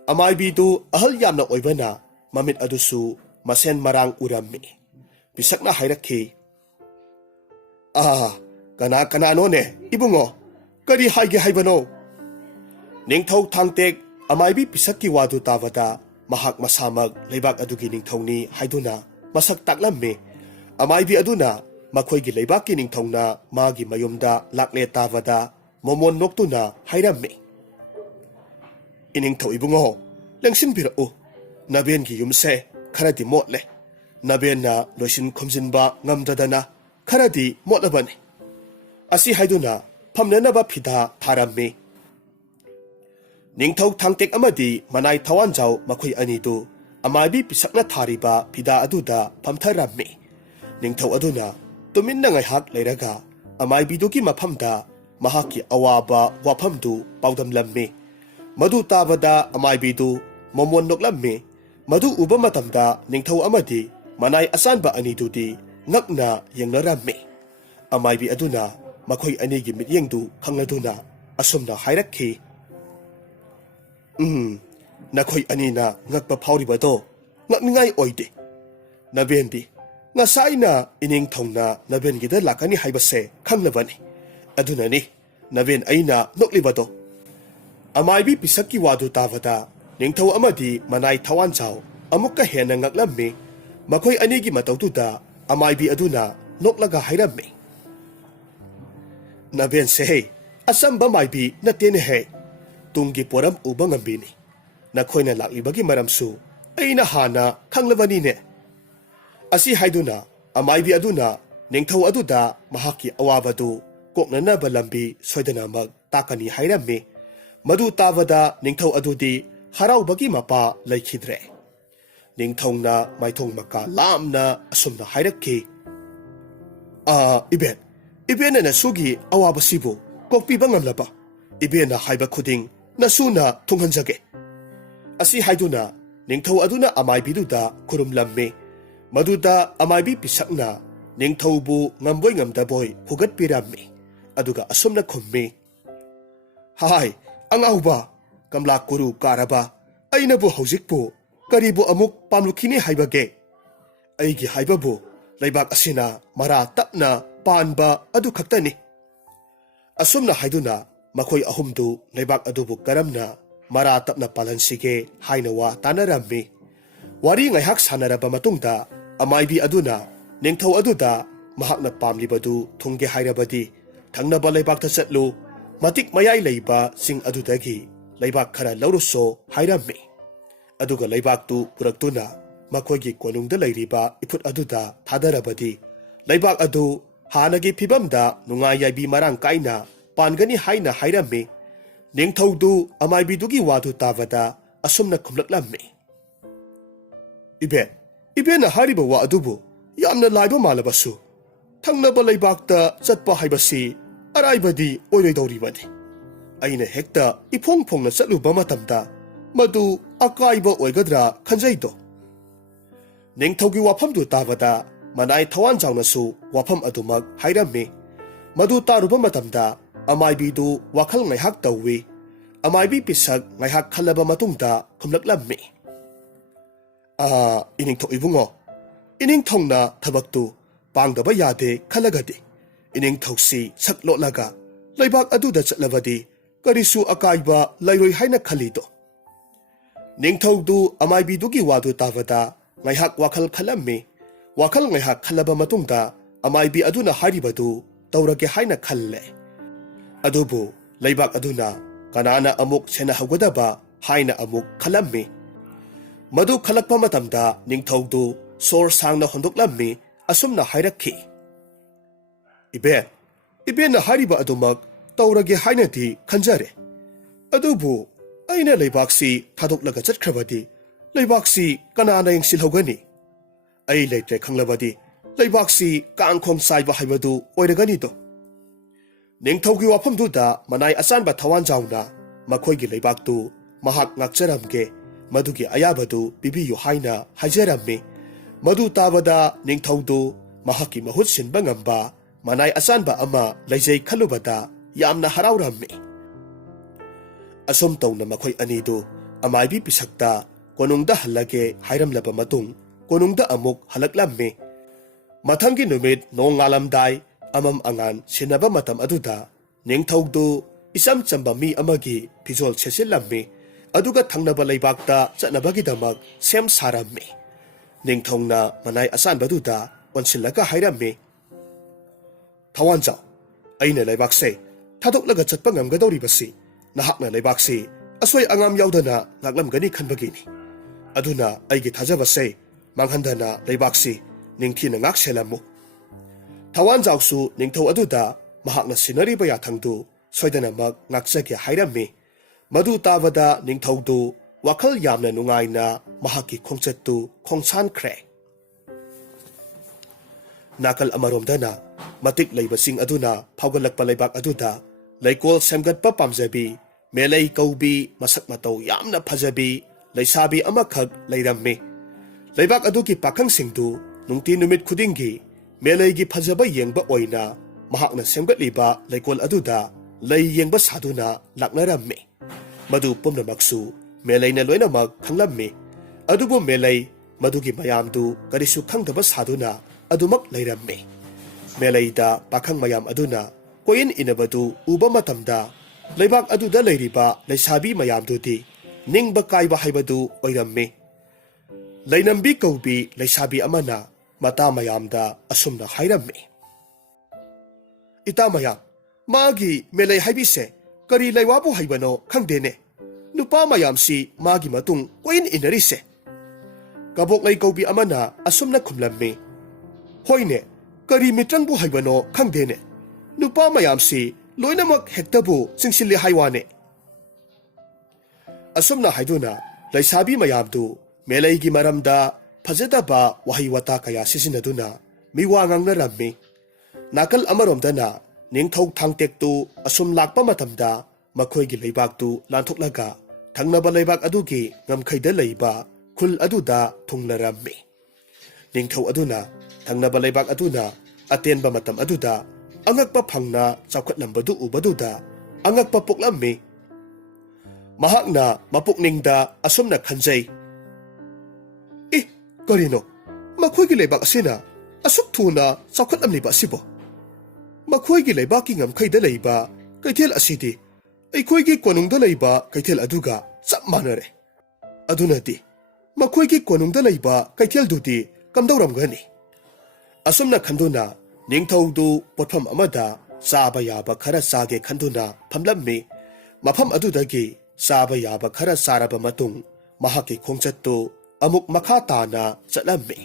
ꯑꯃꯥꯏꯕꯤꯗꯨ ꯑꯍꯜ ꯌꯥꯝꯅ ꯑꯣꯏꯕꯅ ꯃꯃꯤꯠ ꯑꯗꯨꯁꯨ ꯃꯁꯦꯟ ꯃꯔꯥꯡ ꯎꯔꯝꯃꯤ꯫ ꯄꯤꯁꯛꯅ ꯍꯥꯏꯔꯛꯈꯤ꯫ ꯀꯅꯥ ꯀꯅꯥꯅꯣꯅꯦ ꯏꯕꯨꯡꯉꯣ? ꯀꯔꯤ ꯍꯥꯏꯒꯦ ꯍꯥꯏꯕꯅꯣ? ꯅꯤꯡꯊꯧ ꯊꯥꯡꯇꯦꯛ ꯑꯃꯥꯏꯕꯤ ꯄꯤꯁꯛꯀꯤ ꯋꯥꯗꯨ ꯇꯥꯕꯗ ꯃꯍꯥꯛ ꯃꯁꯥꯃꯛ ꯂꯩꯕꯥꯛ ꯑꯗꯨꯒꯤ ꯅꯤꯡꯊꯧꯅꯤ ꯍꯥꯏꯗꯨꯅ ꯃꯁꯛ ꯇꯥꯛꯂꯝꯃꯤ꯫ ꯑꯃꯥꯏꯕꯤ ꯑꯗꯨꯅ ꯃꯈꯣꯏꯒꯤ ꯂꯩꯕꯥꯛꯀꯤ ꯅꯤꯡꯊꯧꯅ ꯃꯥꯒꯤ ꯃꯌꯨꯝꯗ ꯂꯥꯛꯂꯦ ꯇꯥꯕꯗ ꯃꯣꯃꯣꯟ ꯅꯣꯛꯇꯨꯅ ꯍꯥꯏꯔꯝꯃꯤ꯫ ꯏꯅꯤꯡꯊꯧ ꯏꯕꯨꯡꯉꯣ, ꯂꯦꯡꯁꯤꯟꯕꯤꯔꯛꯎ꯫ ꯅꯕꯦꯟꯒꯤ ꯌꯨꯝꯁꯦ ꯈꯔꯗꯤ ꯃꯣꯠꯂꯦ꯫ ꯅꯕꯦꯟꯅ ꯂꯣꯏꯁꯤꯟ ꯈꯣꯝꯖꯤꯟꯕ ꯉꯝꯗꯗꯅ ꯈꯔꯗꯤ ꯃꯣꯠꯂꯕꯅꯤ꯫ ꯑꯁꯤ ꯍꯥꯏꯗꯨꯅ ꯐꯝꯅꯅꯕ ꯐꯤꯗꯥ ꯊꯥꯔꯝꯃꯤ꯫ ꯅꯤꯡꯊꯧ ꯊꯥꯡꯇꯦꯛ ꯑꯃꯗꯤ ꯃꯅꯥꯏ ꯊꯋꯥꯟꯖꯥꯎ ꯃꯈꯣꯏ ꯑꯅꯤꯗꯨ ꯑꯃꯥꯏꯕꯤ ꯄꯤꯁꯛꯅ ꯊꯥꯔꯤꯕ ꯐꯤꯗꯥ ꯑꯗꯨꯗ ꯐꯝꯊꯔꯝꯃꯤ꯫ ꯅꯤꯡꯊꯧ ꯑꯗꯨꯅ ꯇꯨꯃꯤꯟꯅ ꯉꯥꯏꯍꯥꯛ ꯂꯩꯔꯒ ꯑꯃꯥꯏꯕꯤꯗꯨꯒꯤ ꯃꯐꯝꯗ ꯃꯍꯥꯛꯀꯤ ꯑꯋꯥꯕ ꯋꯥꯐꯝꯗꯨ ꯄꯥꯎꯗꯝꯂꯝꯃꯤ꯫ ꯃꯗꯨ ꯇꯥꯕꯗ ꯑꯃꯥꯏꯕꯤꯗꯨ ꯃꯣꯃꯣꯟ ꯅꯣꯛꯂꯝꯃꯤ꯫ ꯃꯗꯨ ꯎꯕ ꯃꯇꯝꯗ ꯅꯤꯡꯊꯧ ꯑꯃꯗꯤ ꯃꯅꯥꯏ ꯑꯁꯥꯟꯕ ꯑꯅꯤꯗꯨꯗꯤ ꯉꯛꯅ ꯌꯦꯡꯅꯔꯝꯃꯤ꯫ ꯑꯃꯥꯏꯕꯤ ꯑꯗꯨꯅ ꯃꯈꯣꯏ ꯑꯅꯤꯒꯤ ꯃꯤꯠꯌꯦꯡꯗꯨ ꯈꯪꯂꯗꯨꯅ ꯑꯁꯨꯝꯅ ꯍꯥꯏꯔꯛꯈꯤ꯫ ꯅꯈꯣꯏ ꯑꯅꯤꯅ ꯉꯛꯄ ꯐꯥꯎꯔꯤꯕꯗꯣ ꯉꯛꯅꯤꯡꯉꯥꯏ ꯑꯣꯏꯗꯦ꯫ ꯅꯕꯦꯟꯗꯤ ꯉꯁꯥꯏꯅ ꯏꯅꯤꯡꯊꯧꯅ ꯅꯕꯦꯟꯒꯤꯗ ꯂꯥꯛꯀꯅꯤ ꯍꯥꯏꯕꯁꯦ ꯈꯪꯂꯕꯅꯤ꯫ ꯑꯗꯨꯅꯅꯤ ꯅꯕꯦꯟ ꯑꯩꯅ ꯅꯣꯛꯂꯤꯕꯗꯣ꯫ ꯑꯃꯥꯏꯕꯤ ꯄꯤꯁꯛꯀꯤ ꯋꯥꯗꯨ ꯇꯥꯕꯗ ꯅꯤꯡꯊꯧ ꯑꯃꯗꯤ ꯃꯅꯥꯏ ꯊꯋꯥꯟꯖꯥꯎ ꯑꯃꯨꯛꯀ ꯍꯦꯟꯅ ꯉꯛꯂꯝꯃꯤ꯫ ꯃꯈꯣꯏ ꯑꯅꯤꯒꯤ ꯃꯇꯧꯗꯨꯗ ꯑꯃꯥꯏꯕꯤ ꯑꯗꯨꯅ ꯅꯣꯛꯂꯒ ꯍꯥꯏꯔꯝꯃꯤ꯫ ꯅꯕꯦꯟꯁꯦ ꯑꯆꯝꯕ ꯃꯥꯏꯕꯤ ꯅꯠꯇꯦꯅꯦꯍꯦ꯫ ꯇꯨꯡꯒꯤ ꯄꯣꯔꯝ ꯎꯕ ꯉꯝꯕꯤꯅꯤ꯫ ꯅꯈꯣꯏꯅ ꯂꯥꯛꯂꯤꯕꯒꯤ ꯃꯔꯝꯁꯨ ꯑꯩꯅ ꯍꯥꯟꯅ ꯈꯪꯂꯕꯅꯤꯅꯦ꯫ ꯑꯁꯤ ꯍꯥꯏꯗꯨꯅ ꯑꯃꯥꯏꯕꯤ ꯑꯗꯨꯅ ꯅꯤꯡꯊꯧ ꯑꯗꯨꯗ ꯃꯍꯥꯛꯀꯤ ꯑꯋꯥꯕꯗꯨ ꯀꯣꯛꯅꯅꯕ ꯂꯝꯕꯤ ꯁꯣꯏꯗꯅꯃꯛ ꯇꯥꯛꯀꯅꯤ ꯍꯥꯏꯔꯝꯃꯤ꯫ ꯃꯗꯨ ꯇꯥꯕꯗ ꯅꯤꯡꯊꯧ ꯑꯗꯨꯗꯤ ꯍꯔꯥꯎꯕꯒꯤ ꯃꯄꯥ ꯂꯩꯈꯤꯗ꯭ꯔꯦ꯫ ꯅꯤꯡꯊꯧꯅ ꯃꯥꯏꯊꯣꯡ ꯃꯀꯥ ꯂꯥꯝꯅ ꯑꯁꯨꯝꯅ ꯍꯥꯏꯔꯛꯈꯤ꯫ ꯏꯕꯦꯟ, ꯏꯕꯦꯟꯅ ꯅꯁꯨꯒꯤ ꯑꯋꯥꯕꯁꯤꯕꯨ ꯀꯣꯛꯄꯤꯕ ꯉꯝꯂꯕ? ꯏꯕꯦꯟꯅ ꯍꯥꯏꯕ ꯈꯨꯗꯤꯡ ꯅꯁꯨꯅ ꯊꯨꯡꯍꯟꯖꯒꯦ꯫ ꯑꯁꯤ ꯍꯥꯏꯗꯨꯅ ꯅꯤꯡꯊꯧ ꯑꯗꯨꯅ ꯑꯃꯥꯏꯕꯤꯗꯨꯗ ꯈꯨꯔꯨꯝꯂꯝꯃꯤ꯫ ꯃꯗꯨꯗ ꯑꯃꯥꯏꯕꯤ ꯄꯤꯁꯛꯅ ꯅꯤꯡꯊꯧꯕꯨ ꯉꯝꯕꯣꯏ ꯉꯝꯗꯕꯣꯏ ꯍꯨꯒꯠꯄꯤꯔꯝꯃꯤ꯫ ꯑꯗꯨꯒ ꯑꯁꯨꯝꯅ ꯈꯨꯝꯃꯤ꯫ ꯍꯥꯏ ꯑꯉꯥꯎꯕ, ꯀꯝꯂꯥ ꯀꯨꯔꯨ ꯀꯥꯔꯕ ꯑꯩꯅꯕꯨ ꯍꯧꯖꯤꯛꯄꯨ ꯀꯔꯤꯕꯨ ꯑꯃꯨꯛ ꯄꯥꯝꯂꯛꯈꯤꯅꯤ ꯍꯥꯏꯕꯒꯦ? ꯑꯩꯒꯤ ꯍꯥꯏꯕꯕꯨ ꯂꯩꯕꯥꯛ ꯑꯁꯤꯅ ꯃꯔꯥ ꯇꯞꯅ ꯄꯥꯟꯕ ꯑꯗꯨ ꯈꯛꯇꯅꯤ꯫ ꯑꯁꯨꯝꯅ ꯍꯥꯏꯗꯨꯅ ꯃꯈꯣꯏ ꯑꯍꯨꯝꯗꯨ ꯂꯩꯕꯥꯛ ꯑꯗꯨꯕꯨ ꯀꯔꯝꯅ ꯃꯔꯥ ꯇꯞꯅ ꯄꯥꯜꯍꯟꯁꯤꯒꯦ ꯍꯥꯏꯅ ꯋꯥ ꯇꯥꯅꯔꯝꯃꯤ꯫ ꯋꯥꯔꯤ ꯉꯥꯏꯍꯥꯛ ꯁꯥꯟꯅꯔꯕ ꯃꯇꯨꯡꯗ ꯑꯃꯥꯏꯕꯤ ꯑꯗꯨꯅ ꯅꯤꯡꯊꯧ ꯑꯗꯨꯗ ꯃꯍꯥꯛꯅ ꯄꯥꯝꯂꯤꯕꯗꯨ ꯊꯨꯡꯒꯦ ꯍꯥꯏꯔꯕꯗꯤ ꯊꯪꯅꯕ ꯂꯩꯕꯥꯛꯇ ꯆꯠꯂꯨ, ꯃꯇꯤꯛ ꯃꯌꯥꯏ ꯂꯩꯕ ꯆꯤꯡ ꯑꯗꯨꯗꯒꯤ ꯂꯩꯕꯥꯛ ꯈꯔ ꯂꯧꯔꯨꯁꯣ ꯍꯥꯏꯔꯝꯃꯤ꯫ ꯑꯗꯨꯒ ꯂꯩꯕꯥꯛꯇꯨ ꯄꯨꯔꯛꯇꯨꯅ ꯃꯈꯣꯏꯒꯤ ꯀꯣꯅꯨꯡꯗ ꯂꯩꯔꯤꯕ ꯏꯐꯨꯠ ꯑꯗꯨꯗ ꯊꯥꯗꯔꯕꯗꯤ ꯂꯩꯕꯥꯛ ꯑꯗꯨ ꯍꯥꯟꯅꯒꯤ ꯐꯤꯕꯝꯗ ꯅꯨꯡꯉꯥꯏ ꯌꯥꯏꯕꯤ ꯃꯔꯥꯡ ꯀꯥꯏꯅ ꯄꯥꯟꯒꯅꯤ ꯍꯥꯏꯅ ꯍꯥꯏꯔꯝꯃꯤ꯫ ꯅꯤꯡꯊꯧꯗꯨ ꯑꯃꯥꯏꯕꯤꯗꯨꯒꯤ ꯋꯥꯗꯨ ꯇꯥꯕꯗ ꯑꯁꯨꯝꯅ ꯈꯨꯝꯂꯛꯂꯝꯃꯤ꯫ ꯏꯕꯦꯟ, ꯏꯕꯦꯟꯅ ꯍꯥꯏꯔꯤꯕ ꯋꯥ ꯑꯗꯨꯕꯨ ꯌꯥꯝꯅ ꯂꯥꯏꯕ ꯃꯥꯜꯂꯕꯁꯨ ꯊꯪꯅꯕ ꯂꯩꯕꯥꯛꯇ ꯆꯠꯄ ꯍꯥꯏꯕꯁꯤ ꯑꯔꯥꯏꯕꯗꯤ ꯑꯣꯏꯔꯣꯏꯗꯧꯔꯤꯕꯅꯤ꯫ ꯑꯩꯅ ꯍꯦꯛꯇ ꯏꯐꯣꯡ ꯐꯣꯡꯅ ꯆꯠꯂꯨꯕ ꯃꯇꯝꯗ ꯃꯗꯨ ꯑꯀꯥꯏꯕ ꯑꯣꯏꯒꯗ꯭ꯔꯥ ꯈꯟꯖꯩꯗꯣ꯫ ꯅꯤꯡꯊꯧꯒꯤ ꯋꯥꯐꯝꯗꯨ ꯇꯥꯕꯗ ꯃꯅꯥꯏ ꯊꯋꯥꯟꯖꯥꯎꯅꯁꯨ ꯋꯥꯐꯝ ꯑꯗꯨꯃꯛ ꯍꯥꯏꯔꯝꯃꯤ꯫ ꯃꯗꯨ ꯇꯥꯔꯨꯕ ꯃꯇꯝꯗ ꯑꯃꯥꯏꯕꯤꯗꯨ ꯋꯥꯈꯜ ꯉꯥꯏꯍꯥꯛ ꯇꯧꯋꯤ꯫ ꯑꯃꯥꯏꯕꯤ ꯄꯤꯁꯛ ꯉꯥꯏꯍꯥꯛ ꯈꯜꯂꯕ ꯃꯇꯨꯡꯗ ꯈꯨꯝꯂꯛꯂꯝꯃꯤ꯫ ꯏꯅꯤꯡꯊꯧ ꯏꯕꯨꯡꯉꯣ, ꯏꯅꯤꯡꯊꯧꯅ ꯊꯕꯛꯇꯨ ꯄꯥꯡꯗꯕ ꯌꯥꯗꯦ ꯈꯜꯂꯒꯗꯤ ꯏꯅꯤꯡꯊꯧꯁꯤ ꯁꯛ ꯂꯣꯠꯂꯒ ꯂꯩꯕꯥꯛ ꯑꯗꯨꯗ ꯆꯠꯂꯕꯗꯤ ꯀꯔꯤꯁꯨ ꯑꯀꯥꯏꯕ ꯂꯩꯔꯣꯏ ꯍꯥꯏꯅ ꯈꯜꯂꯤꯗꯣ꯫ ꯅꯤꯡꯊꯧꯗꯨ ꯑꯃꯥꯏꯕꯤꯗꯨꯒꯤ ꯋꯥꯗꯨ ꯇꯥꯕꯗ ꯉꯥꯏꯍꯥꯛ ꯋꯥꯈꯜ ꯈꯜꯂꯝꯃꯤ꯫ ꯋꯥꯈꯜ ꯉꯥꯏꯍꯥꯛ ꯈꯜꯂꯕ ꯃꯇꯨꯡꯗ ꯑꯃꯥꯏꯕꯤ ꯑꯗꯨꯅ ꯍꯥꯏꯔꯤꯕꯗꯨ ꯇꯧꯔꯒꯦ ꯍꯥꯏꯅ ꯈꯜꯂꯦ꯫ ꯑꯗꯨꯕꯨ ꯂꯩꯕꯥꯛ ꯑꯗꯨꯅ ꯀꯅꯥꯅ ꯑꯃꯨꯛ ꯁꯦꯟꯅꯍꯧꯒꯗꯕ ꯍꯥꯏꯅ ꯑꯃꯨꯛ ꯈꯜꯂꯝꯃꯤ꯫ ꯃꯗꯨ ꯈꯜꯂꯛꯄ ꯃꯇꯝꯗ ꯅꯤꯡꯊꯧꯗꯨ ꯁꯣꯔ ꯁꯥꯡꯅ ꯍꯣꯟꯗꯣꯛꯂꯝꯃꯤ꯫ ꯑꯁꯨꯝꯅ ꯍꯥꯏꯔꯛꯈꯤ꯫ ꯏꯕꯦꯟ, ꯏꯕꯦꯟꯅ ꯍꯥꯏꯔꯤꯕ ꯑꯗꯨꯃꯛ ꯇꯧꯔꯒꯦ ꯍꯥꯏꯅꯗꯤ ꯈꯟꯖꯔꯦ꯫ ꯑꯗꯨꯕꯨ ꯑꯩꯅ ꯂꯩꯕꯥꯛꯁꯤ ꯊꯥꯗꯣꯛꯂꯒ ꯆꯠꯈ꯭ꯔꯕꯗꯤ ꯂꯩꯕꯥꯛꯁꯤ ꯀꯅꯥꯅ ꯌꯦꯡꯁꯤꯜꯍꯧꯒꯅꯤ? ꯑꯩ ꯂꯩꯇ꯭ꯔꯦ ꯈꯪꯂꯕꯗꯤ ꯂꯩꯕꯥꯛꯁꯤ ꯀꯥꯡꯈꯣꯡ ꯆꯥꯏꯕ ꯍꯥꯏꯕꯗꯨ ꯑꯣꯏꯔꯒꯅꯤꯗꯣ꯫ ꯅꯤꯡꯊꯧꯒꯤ ꯋꯥꯐꯝꯗꯨꯗ ꯃꯅꯥꯏ ꯑꯆꯥꯟꯕ ꯊꯋꯥꯟꯖꯥꯎꯅ ꯃꯈꯣꯏꯒꯤ ꯂꯩꯕꯥꯛꯇꯨ ꯃꯍꯥꯛ ꯉꯥꯛꯆꯔꯝꯒꯦ, ꯃꯗꯨꯒꯤ ꯑꯌꯥꯕꯗꯨ ꯄꯤꯕꯤꯌꯨ ꯍꯥꯏꯅ ꯍꯥꯏꯖꯔꯝꯃꯤ꯫ ꯃꯗꯨ ꯇꯥꯕꯗ ꯅꯤꯡꯊꯧꯗꯨ ꯃꯍꯥꯛꯀꯤ ꯃꯍꯨꯠ ꯁꯤꯟꯕ ꯉꯝꯕ ꯃꯅꯥꯏ ꯑꯆꯥꯟꯕ ꯑꯃ ꯂꯩꯖꯩ ꯈꯜꯂꯨꯕꯗ ꯌꯥꯝꯅ ꯍꯔꯥꯎꯔꯝꯃꯤ꯫ ꯑꯁꯨꯝ ꯇꯧꯅ ꯃꯈꯣꯏ ꯑꯅꯤꯗꯨ ꯑꯃꯥꯏꯕꯤ ꯄꯤꯁꯛꯇ ꯀꯣꯅꯨꯡꯗ ꯍꯜꯂꯒꯦ ꯍꯥꯏꯔꯝꯂꯕ ꯃꯇꯨꯡ ꯀꯣꯅꯨꯡꯗ ꯑꯃꯨꯛ ꯍꯜꯂꯛꯂꯝꯃꯤ꯫ ꯃꯊꯪꯒꯤ ꯅꯨꯃꯤꯠ ꯅꯣꯡ ꯉꯥꯜꯂꯝꯗꯥꯏ ꯑꯃꯝ ꯑꯉꯥꯟ ꯁꯤꯟꯅꯕ ꯃꯇꯝ ꯑꯗꯨꯗ ꯅꯤꯡꯊꯧꯗꯨ ꯏꯆꯝ ꯆꯝꯕ ꯃꯤ ꯑꯃꯒꯤ ꯐꯤꯖꯣꯜ ꯁꯦꯠꯆꯤꯜꯂꯝꯃꯤ꯫ ꯑꯗꯨꯒ ꯊꯪꯅꯕ ꯂꯩꯕꯥꯛꯇ ꯆꯠꯅꯕꯒꯤꯗꯃꯛ ꯁꯦꯝ ꯁꯥꯔꯝꯃꯤ꯫ ꯅꯤꯡꯊꯧꯅ ꯃꯅꯥꯏ ꯑꯆꯥꯟꯕꯗꯨꯗ ꯑꯣꯟꯁꯤꯜꯂꯒ ꯍꯥꯏꯔꯝꯃꯤ꯫ ꯊꯋꯥꯟꯖꯥꯎ, ꯑꯩꯅ ꯂꯩꯕꯥꯛꯁꯦ ꯊꯥꯗꯣꯛꯂꯒ ꯆꯠꯄ ꯉꯝꯒꯗꯧꯔꯤꯕꯁꯤ ꯅꯍꯥꯛꯅ ꯂꯩꯕꯥꯛꯁꯤ ꯑꯁꯣꯏ ꯑꯉꯥꯝ ꯌꯥꯎꯗꯅ ꯉꯥꯛꯂꯝꯒꯅꯤ ꯈꯟꯕꯒꯤꯅꯤ꯫ ꯑꯗꯨꯅ ꯑꯩꯒꯤ ꯊꯥꯖꯕꯁꯦ ꯃꯥꯡꯍꯟꯗꯅ ꯂꯩꯕꯥꯛꯁꯤ ꯅꯤꯡꯊꯤꯅ ꯉꯥꯛ ꯁꯦꯜꯂꯝꯃꯨ꯫ ꯊꯋꯥꯟꯖꯥꯎꯁꯨ ꯅꯤꯡꯊꯧ ꯑꯗꯨꯗ ꯃꯍꯥꯛꯅ ꯁꯤꯟꯅꯔꯤꯕ ꯌꯥꯊꯪꯗꯨ ꯁꯣꯏꯗꯅꯃꯛ ꯉꯥꯛꯆꯒꯦ ꯍꯥꯏꯔꯝꯃꯤ꯫ ꯃꯗꯨ ꯇꯥꯕꯗ ꯅꯤꯡꯊꯧꯗꯨ ꯋꯥꯈꯜ ꯌꯥꯝꯅ ꯅꯨꯡꯉꯥꯏꯅ ꯃꯍꯥꯛꯀꯤ ꯈꯣꯡꯆꯠꯇꯨ ꯈꯣꯡꯁꯥꯟꯈ꯭ꯔꯦ꯫ ꯅꯥꯀꯜ ꯑꯃꯔꯣꯝꯗꯅ ꯃꯇꯤꯛ ꯂꯩꯕ ꯆꯤꯡ ꯑꯗꯨꯅ ꯐꯥꯎꯒꯠꯂꯛꯄ ꯂꯩꯕꯥꯛ ꯑꯗꯨꯗ ꯂꯩꯀꯣꯜ ꯁꯦꯝꯒꯠꯄ ꯄꯥꯝꯖꯕꯤ, ꯃꯦꯂꯩ ꯀꯧꯕꯤ, ꯃꯁꯛ ꯃꯇꯧ ꯌꯥꯝꯅ ꯐꯖꯕꯤ ꯂꯩꯁꯥꯕꯤ ꯑꯃꯈꯛ ꯂꯩꯔꯝꯃꯤ꯫ ꯂꯩꯕꯥꯛ ꯑꯗꯨꯒꯤ ꯄꯥꯈꯪꯁꯤꯡꯗꯨ ꯅꯨꯡꯇꯤ ꯅꯨꯃꯤꯠ ꯈꯨꯗꯤꯡꯒꯤ ꯃꯦꯂꯩꯒꯤ ꯐꯖꯕ ꯌꯦꯡꯕ ꯑꯣꯏꯅ ꯃꯍꯥꯛꯅ ꯁꯦꯝꯒꯠꯂꯤꯕ ꯂꯩꯀꯣꯜ ꯑꯗꯨꯗ ꯂꯩ ꯌꯦꯡꯕ ꯁꯥꯗꯨꯅ ꯂꯥꯛꯅꯔꯝꯃꯤ꯫ ꯃꯗꯨ ꯄꯨꯝꯅꯃꯛꯁꯨ ꯃꯦꯂꯩꯅ ꯂꯣꯏꯅꯃꯛ ꯈꯪꯂꯝꯃꯤ꯫ ꯑꯗꯨꯕꯨ ꯃꯦꯂꯩ ꯃꯗꯨꯒꯤ ꯃꯌꯥꯝꯗꯨ ꯀꯔꯤꯁꯨ ꯈꯪꯗꯕ ꯁꯥꯗꯨꯅ ꯑꯗꯨꯃꯛ ꯂꯩꯔꯝꯃꯤ꯫ ꯃꯦꯂꯩꯗ ꯄꯥꯈꯪ ꯃꯌꯥꯝ ꯑꯗꯨꯅ ꯀꯣꯏꯏꯟ ꯏꯟꯅꯕꯗꯨ ꯎꯕ ꯃꯇꯝꯗ ꯂꯩꯕꯥꯛ ꯑꯗꯨꯗ ꯂꯩꯔꯤꯕ ꯂꯩꯁꯥꯕꯤ ꯃꯌꯥꯝꯗꯨꯗꯤ ꯅꯤꯡꯕ ꯀꯥꯏꯕ ꯍꯥꯏꯕꯗꯨ ꯑꯣꯏꯔꯝꯃꯤ꯫ ꯂꯩꯅꯝꯕꯤ ꯀꯧꯕꯤ ꯂꯩꯁꯥꯕꯤ ꯑꯃꯅ ꯃꯇꯥ ꯃꯌꯥꯝꯗ ꯑꯁꯨꯝꯅ ꯍꯥꯏꯔꯝꯃꯤ꯫ ꯏꯇꯥ ꯃꯌꯥꯝ, ꯃꯥꯒꯤ ꯃꯦꯂꯩ ꯍꯥꯏꯕꯤꯁꯦ ꯀꯔꯤ ꯂꯩꯋꯥꯕꯨ ꯍꯩꯕꯅꯣ ꯈꯪꯗꯦꯅꯦ꯫ ꯅꯨꯄꯥ ꯃꯌꯥꯝꯁꯤ ꯃꯥꯒꯤ ꯃꯇꯨꯡ ꯀꯣꯏꯏꯟ ꯏꯟꯅꯔꯤꯁꯦ꯫ ꯀꯕꯣꯛꯂꯩ ꯀꯧꯕꯤ ꯑꯃꯅ ꯑꯁꯨꯝꯅ ꯈꯨꯝꯂꯝꯃꯤ꯫ ꯍꯣꯏꯅꯦ, ꯀꯔꯤ ꯃꯤꯇ꯭ꯔꯪꯕꯨ ꯍꯩꯕꯅꯣ ꯈꯪꯗꯦꯅꯦ꯫ ꯅꯨꯄꯥ ꯃꯌꯥꯝꯁꯤ ꯂꯣꯏꯅꯃꯛ ꯍꯦꯛꯇꯕꯨ ꯆꯤꯡꯁꯤꯜꯂꯤ ꯍꯥꯏꯋꯥꯅꯦ꯫ ꯑꯁꯨꯝꯅ ꯍꯥꯏꯗꯨꯅ ꯂꯩꯁꯥꯕꯤ ꯃꯌꯥꯝꯗꯨ ꯃꯦꯂꯩꯒꯤ ꯃꯔꯝꯗ ꯐꯖꯗꯕ ꯋꯥꯍꯩ ꯋꯥꯇꯥ ꯀꯌꯥ ꯁꯤꯖꯤꯟꯅꯗꯨꯅ ꯃꯤꯋꯥ ꯉꯥꯡꯅꯔꯝꯃꯤ꯫ ꯅꯥꯀꯜ ꯑꯃꯔꯣꯝꯗꯅ ꯅꯤꯡꯊꯧ ꯊꯥꯡꯇꯦꯛꯇꯨ ꯑꯁꯨꯝ ꯂꯥꯛꯄ ꯃꯇꯝꯗ ꯃꯈꯣꯏꯒꯤ ꯂꯩꯕꯥꯛꯇꯨ ꯂꯥꯟꯊꯣꯛꯂꯒ ꯊꯪꯅꯕ ꯂꯩꯕꯥꯛ ꯑꯗꯨꯒꯤ ꯉꯝꯈꯩꯗ ꯂꯩꯕ ꯈꯨꯜ ꯑꯗꯨꯗ ꯊꯨꯡꯂꯔꯝꯃꯤ꯫ ꯅꯤꯡꯊꯧ ꯑꯗꯨꯅ ꯊꯪꯅꯕ ꯂꯩꯕꯥꯛ ꯑꯗꯨꯅ ꯑꯇꯦꯟꯕ ꯃꯇꯝ ꯑꯗꯨꯗ ꯑꯉꯛꯄ ꯐꯪꯅ ꯆꯥꯎꯈꯠꯂꯝꯕꯗꯨ ꯎꯕꯗꯨꯗ ꯑꯉꯛꯄ ꯄꯣꯛꯂꯝꯃꯤ꯫ ꯃꯍꯥꯛꯅ ꯃꯄꯨꯛꯅꯤꯡꯗ ꯑꯁꯨꯝꯅ ꯈꯟꯖꯩ꯫ ꯀꯔꯤꯅꯣ ꯃꯈꯣꯏꯒꯤ ꯂꯩꯕꯥꯛ ꯑꯁꯤꯅ ꯑꯁꯨꯛ ꯊꯨꯅ ꯆꯥꯎꯈꯠꯂꯝꯂꯤꯕ ꯑꯁꯤꯕꯣ? ꯃꯈꯣꯏꯒꯤ ꯂꯩꯕꯥꯛꯀꯤ ꯉꯝꯈꯩꯗ ꯂꯩꯕ ꯀꯩꯊꯦꯜ ꯑꯁꯤꯗꯤ ꯑꯩꯈꯣꯏꯒꯤ ꯀꯣꯅꯨꯡꯗ ꯂꯩꯕ ꯀꯩꯊꯦꯜ ꯑꯗꯨꯒ ꯆꯞ ꯃꯥꯟꯅꯔꯦ꯫ ꯑꯗꯨꯅꯗꯤ ꯃꯈꯣꯏꯒꯤ ꯀꯣꯅꯨꯡꯗ ꯂꯩꯕ ꯀꯩꯊꯦꯜꯗꯨꯗꯤ ꯀꯝꯗꯧꯔꯝꯒꯅꯤ? ꯑꯁꯨꯝꯅ ꯈꯟꯗꯨꯅ ꯅꯤꯡꯊꯧꯗꯨ ꯄꯣꯠꯐꯝ ꯑꯃꯗ ꯆꯥꯕ ꯌꯥꯕ ꯈꯔ ꯆꯥꯒꯦ ꯈꯟꯗꯨꯅ ꯐꯝꯂꯝꯃꯤ꯫ ꯃꯐꯝ ꯑꯗꯨꯗꯒꯤ ꯆꯥꯕ ꯌꯥꯕ ꯈꯔ ꯆꯥꯔꯕ ꯃꯇꯨꯡ ꯃꯍꯥꯛꯀꯤ ꯈꯣꯡꯆꯠꯇꯨ ꯑꯃꯨꯛ ꯃꯈꯥ ꯇꯥꯅ ꯆꯠꯂꯝꯃꯤ꯫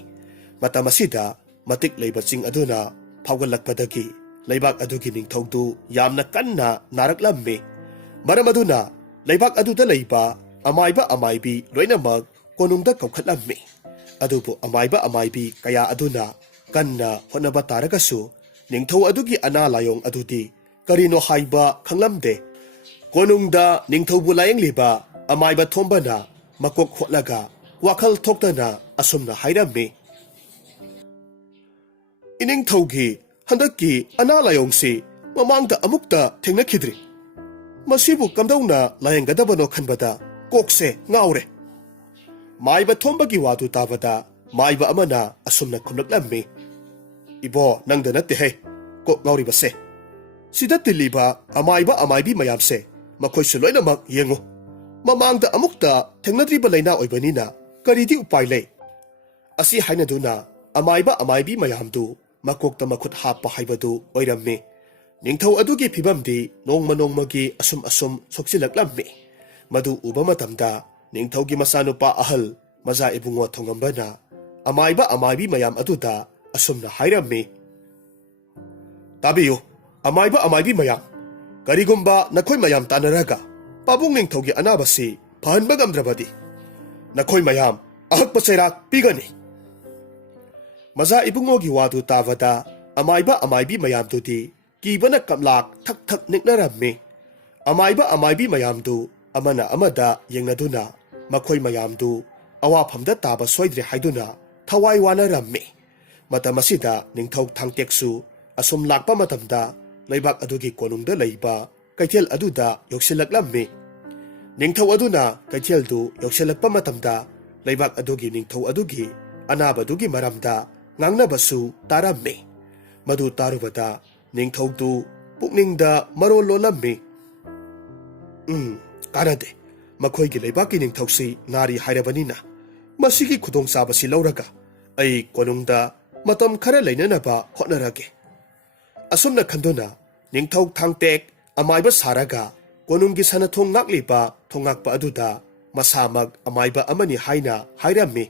ꯃꯇꯝ ꯑꯁꯤꯗ ꯃꯇꯤꯛ ꯂꯩꯕ ꯆꯤꯡ ꯑꯗꯨꯅ ꯐꯥꯎꯒꯠꯂꯛꯄꯗꯒꯤ ꯂꯩꯕꯥꯛ ꯑꯗꯨꯒꯤ ꯅꯤꯡꯊꯧꯗꯨ ꯌꯥꯝꯅ ꯀꯟꯅ ꯅꯥꯔꯛꯂꯝꯃꯤ꯫ ꯃꯔꯝ ꯑꯗꯨꯅ ꯂꯩꯕꯥꯛ ꯑꯗꯨꯗ ꯂꯩꯕ ꯑꯃꯥꯏꯕ ꯑꯃꯥꯏꯕꯤ ꯂꯣꯏꯅꯃꯛ ꯀꯣꯅꯨꯡꯗ ꯀꯧꯈꯠꯂꯝꯃꯤ꯫ ꯑꯗꯨꯕꯨ ꯑꯃꯥꯏꯕ ꯑꯃꯥꯏꯕꯤ ꯀꯌꯥ ꯑꯗꯨꯅ ꯀꯟꯅ ꯍꯣꯠꯅꯕ ꯇꯥꯔꯒꯁꯨ ꯅꯤꯡꯊꯧ ꯑꯗꯨꯒꯤ ꯑꯅꯥ ꯂꯥꯏꯑꯣꯡ ꯑꯗꯨꯗꯤ ꯀꯔꯤꯅꯣ ꯍꯥꯏꯕ ꯈꯪꯂꯝꯗꯦ꯫ ꯀꯣꯅꯨꯡꯗ ꯅꯤꯡꯊꯧꯕꯨ ꯂꯥꯌꯦꯡꯂꯤꯕ ꯑꯃꯥꯏꯕ ꯊꯣꯝꯕꯅ ꯃꯀꯣꯛ ꯍꯣꯠꯂꯒ ꯋꯥꯈꯜ ꯊꯣꯛꯇꯅ ꯑꯁꯨꯝꯅ ꯍꯥꯏꯔꯝꯃꯤ: ꯏꯅꯤꯡꯊꯧꯒꯤ ꯍꯟꯗꯛꯀꯤ ꯑꯅꯥ ꯂꯥꯏꯑꯣꯡꯁꯤ ꯃꯃꯥꯡꯗ ꯑꯃꯨꯛꯇ ꯊꯦꯡꯅꯈꯤꯗ꯭ꯔꯤ꯫ ꯃꯁꯤꯕꯨ ꯀꯝꯗꯧꯅ ꯂꯥꯌꯦꯡꯒꯗꯕꯅꯣ ꯈꯟꯕꯗ ꯀꯣꯛꯁꯦ ꯉꯥꯎꯔꯦ꯫ ꯃꯥꯏꯕ ꯊꯣꯝꯕꯒꯤ ꯋꯥꯗꯨ ꯇꯥꯕꯗ ꯃꯥꯏꯕ ꯑꯃꯅ ꯑꯁꯨꯝꯅ ꯈꯨꯝꯂꯛꯂꯝꯃꯤ: ꯏꯕꯣ, ꯅꯪꯗ ꯅꯠꯇꯦꯍꯦ ꯀꯣꯛ ꯉꯥꯎꯔꯤꯕꯁꯦ꯫ ꯁꯤꯗ ꯇꯤꯜꯂꯤꯕ ꯑꯃꯥꯏꯕ ꯑꯃꯥꯏꯕꯤ ꯃꯌꯥꯝꯁꯦ ꯃꯈꯣꯏꯁꯨ ꯂꯣꯏꯅꯃꯛ ꯌꯦꯡꯉꯨ꯫ ꯃꯃꯥꯡꯗ ꯑꯃꯨꯛꯇ ꯊꯦꯡꯅꯗ꯭ꯔꯤꯕ ꯂꯩꯅꯥ ꯑꯣꯏꯕꯅꯤꯅ ꯀꯔꯤꯗꯤ ꯎꯄꯥꯏ ꯂꯩ? ꯑꯁꯤ ꯍꯥꯏꯅꯗꯨꯅ ꯑꯃꯥꯏꯕ ꯑꯃꯥꯏꯕꯤ ꯃꯌꯥꯝꯗꯨ ꯃꯀꯣꯛꯇ ꯃꯈꯨꯠ ꯍꯥꯞꯄ ꯍꯥꯏꯕꯗꯨ ꯑꯣꯏꯔꯝꯃꯤ꯫ ꯅꯤꯡꯊꯧ ꯑꯗꯨꯒꯤ ꯐꯤꯕꯝꯗꯤ ꯅꯣꯡꯃ ꯅꯣꯡꯃꯒꯤ ꯑꯁꯨꯝ ꯁꯣꯛꯆꯤꯜꯂꯛꯂꯝꯃꯤ꯫ ꯃꯗꯨ ꯎꯕ ꯃꯇꯝꯗ ꯅꯤꯡꯊꯧꯒꯤ ꯃꯆꯥꯅꯨꯄꯥ ꯑꯍꯜ ꯃꯖꯥ ꯏꯕꯨꯡꯉꯣ ꯊꯣꯡꯉꯝꯕꯅ ꯑꯃꯥꯏꯕ ꯑꯃꯥꯏꯕꯤ ꯃꯌꯥꯝ ꯑꯗꯨꯗ ꯑꯁꯨꯝꯅ ꯍꯥꯏꯔꯝꯃꯤ: ꯇꯥꯕꯤꯌꯨ ꯑꯃꯥꯏꯕ ꯑꯃꯥꯏꯕꯤ ꯃꯌꯥꯝ, ꯀꯔꯤꯒꯨꯝꯕ ꯅꯈꯣꯏ ꯃꯌꯥꯝ ꯇꯥꯟꯅꯔꯒ ꯄꯥꯕꯨꯡ ꯅꯤꯡꯊꯧꯒꯤ ꯑꯅꯥꯕꯁꯤ ꯐꯍꯟꯕ ꯉꯝꯗ꯭ꯔꯕꯗꯤ ꯅꯈꯣꯏ ꯃꯌꯥꯝ ꯑꯍꯛꯄ ꯆꯩꯔꯥꯛ ꯄꯤꯒꯅꯤ꯫ ꯃꯖꯥ ꯏꯕꯨꯡꯉꯣꯒꯤ ꯋꯥꯗꯨ ꯇꯥꯕꯗ ꯑꯃꯥꯏꯕ ꯑꯃꯥꯏꯕꯤ ꯃꯌꯥꯝꯗꯨꯗꯤ ꯀꯤꯕꯅ ꯀꯞꯂꯥꯛ ꯊꯛ ꯊꯛ ꯅꯤꯛꯅꯔꯝꯃꯤ꯫ ꯑꯃꯥꯏꯕ ꯑꯃꯥꯏꯕꯤ ꯃꯌꯥꯝꯗꯨ ꯑꯃꯅ ꯑꯃꯗ ꯌꯦꯡꯅꯗꯨꯅ ꯃꯈꯣꯏ ꯃꯌꯥꯝꯗꯨ ꯑꯋꯥꯐꯝꯗ ꯇꯥꯕ ꯁꯣꯏꯗ꯭ꯔꯦ ꯍꯥꯏꯗꯨꯅ ꯊꯋꯥꯏ ꯋꯥꯅꯔꯝꯃꯤ꯫ ꯃꯇꯝ ꯑꯁꯤꯗ ꯅꯤꯡꯊꯧ ꯊꯥꯡꯇꯦꯛꯁꯨ ꯑꯁꯨꯝ ꯂꯥꯛꯄ ꯃꯇꯝꯗ ꯂꯩꯕꯥꯛ ꯑꯗꯨꯒꯤ ꯀꯣꯅꯨꯡꯗ ꯂꯩꯕ ꯀꯩꯊꯦꯜ ꯑꯗꯨꯗ ꯌꯧꯁꯤꯜꯂꯛꯂꯝꯃꯤ꯫ ꯅꯤꯡꯊꯧ ꯑꯗꯨꯅ ꯀꯩꯊꯦꯜꯗꯨ ꯌꯧꯁꯤꯜꯂꯛꯄ ꯃꯇꯝꯗ ꯂꯩꯕꯥꯛ ꯑꯗꯨꯒꯤ ꯅꯤꯡꯊꯧ ꯑꯗꯨꯒꯤ ꯑꯅꯥꯕꯗꯨꯒꯤ ꯃꯔꯝꯗ ꯉꯥꯡꯅꯕꯁꯨ ꯇꯥꯔꯝꯃꯤ꯫ ꯃꯗꯨ ꯇꯥꯔꯨꯕꯗ ꯅꯤꯡꯊꯧꯗꯨ ꯄꯨꯛꯅꯤꯡꯗ ꯃꯔꯣꯜ ꯂꯣꯜꯂꯝꯃꯤ꯫ ꯀꯥꯟꯅꯗꯦ, ꯃꯈꯣꯏꯒꯤ ꯂꯩꯕꯥꯛꯀꯤ ꯅꯤꯡꯊꯧꯁꯤ ꯅꯥꯔꯤ ꯍꯥꯏꯔꯕꯅꯤꯅ ꯃꯁꯤꯒꯤ ꯈꯨꯗꯣꯡꯆꯥꯕꯁꯤ ꯂꯧꯔꯒ ꯑꯩ ꯀꯣꯅꯨꯡꯗ ꯃꯇꯝ ꯈꯔ ꯂꯩꯅꯅꯕ ꯍꯣꯠꯅꯔꯒꯦ꯫ ꯑꯁꯨꯝꯅ ꯈꯟꯗꯨꯅ ꯅꯤꯡꯊꯧ ꯊꯥꯡꯇꯦꯛ ꯑꯃꯥꯏꯕ ꯁꯥꯔꯒ ꯀꯣꯅꯨꯡꯒꯤ ꯁꯅꯊꯣꯡ ꯉꯥꯛꯂꯤꯕ ꯊꯣꯡꯉꯥꯛꯄ ꯑꯗꯨꯗ ꯃꯁꯥꯃꯛ ꯑꯃꯥꯏꯕ ꯑꯃꯅꯤ ꯍꯥꯏꯅ ꯍꯥꯏꯔꯝꯃꯤ꯫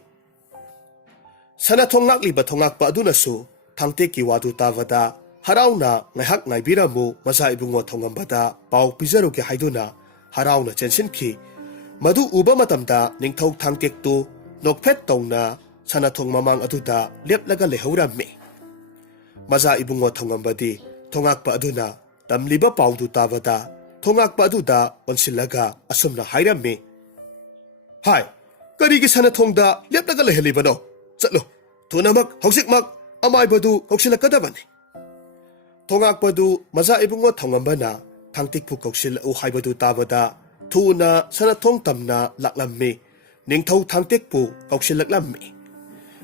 ꯁꯅꯊꯣꯡ ꯉꯥꯛꯂꯤꯕ ꯊꯣꯡꯉꯥꯛꯄ ꯑꯗꯨꯅꯁꯨ ꯊꯥꯡꯇꯦꯛꯀꯤ ꯋꯥꯗꯨ ꯇꯥꯕꯗ ꯍꯔꯥꯎꯅ ꯉꯥꯏꯍꯥꯛ ꯉꯥꯏꯕꯤꯔꯝꯃꯨ ꯃꯆꯥ ꯏꯕꯨꯡꯉꯣ ꯊꯣꯡꯉꯝꯕꯗ ꯄꯥꯎ ꯄꯤꯖꯔꯨꯒꯦ ꯍꯥꯏꯗꯨꯅ ꯍꯔꯥꯎꯅ ꯆꯦꯟꯁꯤꯟꯈꯤ꯫ ꯃꯗꯨ ꯎꯕ ꯃꯇꯝꯗ ꯅꯤꯡꯊꯧ ꯊꯥꯡꯇꯦꯛꯇꯨ ꯅꯣꯛꯐꯦꯠ ꯇꯧꯅ ꯁꯅꯊꯣꯡ ꯃꯃꯥꯡ ꯑꯗꯨꯗ ꯂꯦꯞꯂꯒ ꯂꯩꯍꯧꯔꯝꯃꯤ꯫ ꯃꯆꯥ ꯏꯕꯨꯡꯉꯣ ꯊꯣꯡꯉꯝꯕꯗꯤ ꯊꯣꯡꯉꯥꯛꯄ ꯑꯗꯨꯅ ꯇꯝꯂꯤꯕ ꯄꯥꯎꯗꯨ ꯇꯥꯕꯗ ꯊꯣꯡꯉꯥꯛꯄ ꯑꯗꯨꯗ ꯑꯣꯟꯁꯤꯜꯂꯒ ꯑꯁꯨꯝꯅ ꯍꯥꯏꯔꯝꯃꯤ: ꯍꯥꯏ, ꯀꯔꯤꯒꯤ ꯁꯅꯊꯣꯡꯗ ꯂꯦꯞꯂꯒ ꯂꯩꯍꯜꯂꯤꯕꯅꯣ? ꯆꯠꯂꯨ, ꯊꯨꯅꯃꯛ ꯍꯧꯖꯤꯛꯃꯛ ꯑꯃꯥꯏꯕꯗꯨ ꯀꯧꯁꯤꯜꯂꯛꯀꯗꯕꯅꯤ꯫ ꯊꯣꯡꯉꯥꯛꯄꯗꯨ ꯃꯆꯥ ꯏꯕꯨꯡꯉꯣ ꯊꯣꯡꯉꯝꯕꯅ ꯊꯥꯡꯇꯦꯛꯄꯨ ꯀꯧꯁꯤꯜꯂꯛꯎ ꯍꯥꯏꯕꯗꯨ ꯇꯥꯕꯗ ꯊꯨꯅ ꯁꯅꯊꯣꯡ ꯇꯝꯅ ꯂꯥꯛꯂꯝꯃꯤ꯫ ꯅꯤꯡꯊꯧ ꯊꯥꯡꯇꯦꯛꯄꯨ ꯀꯧꯁꯤꯜꯂꯛꯂꯝꯃꯤ꯫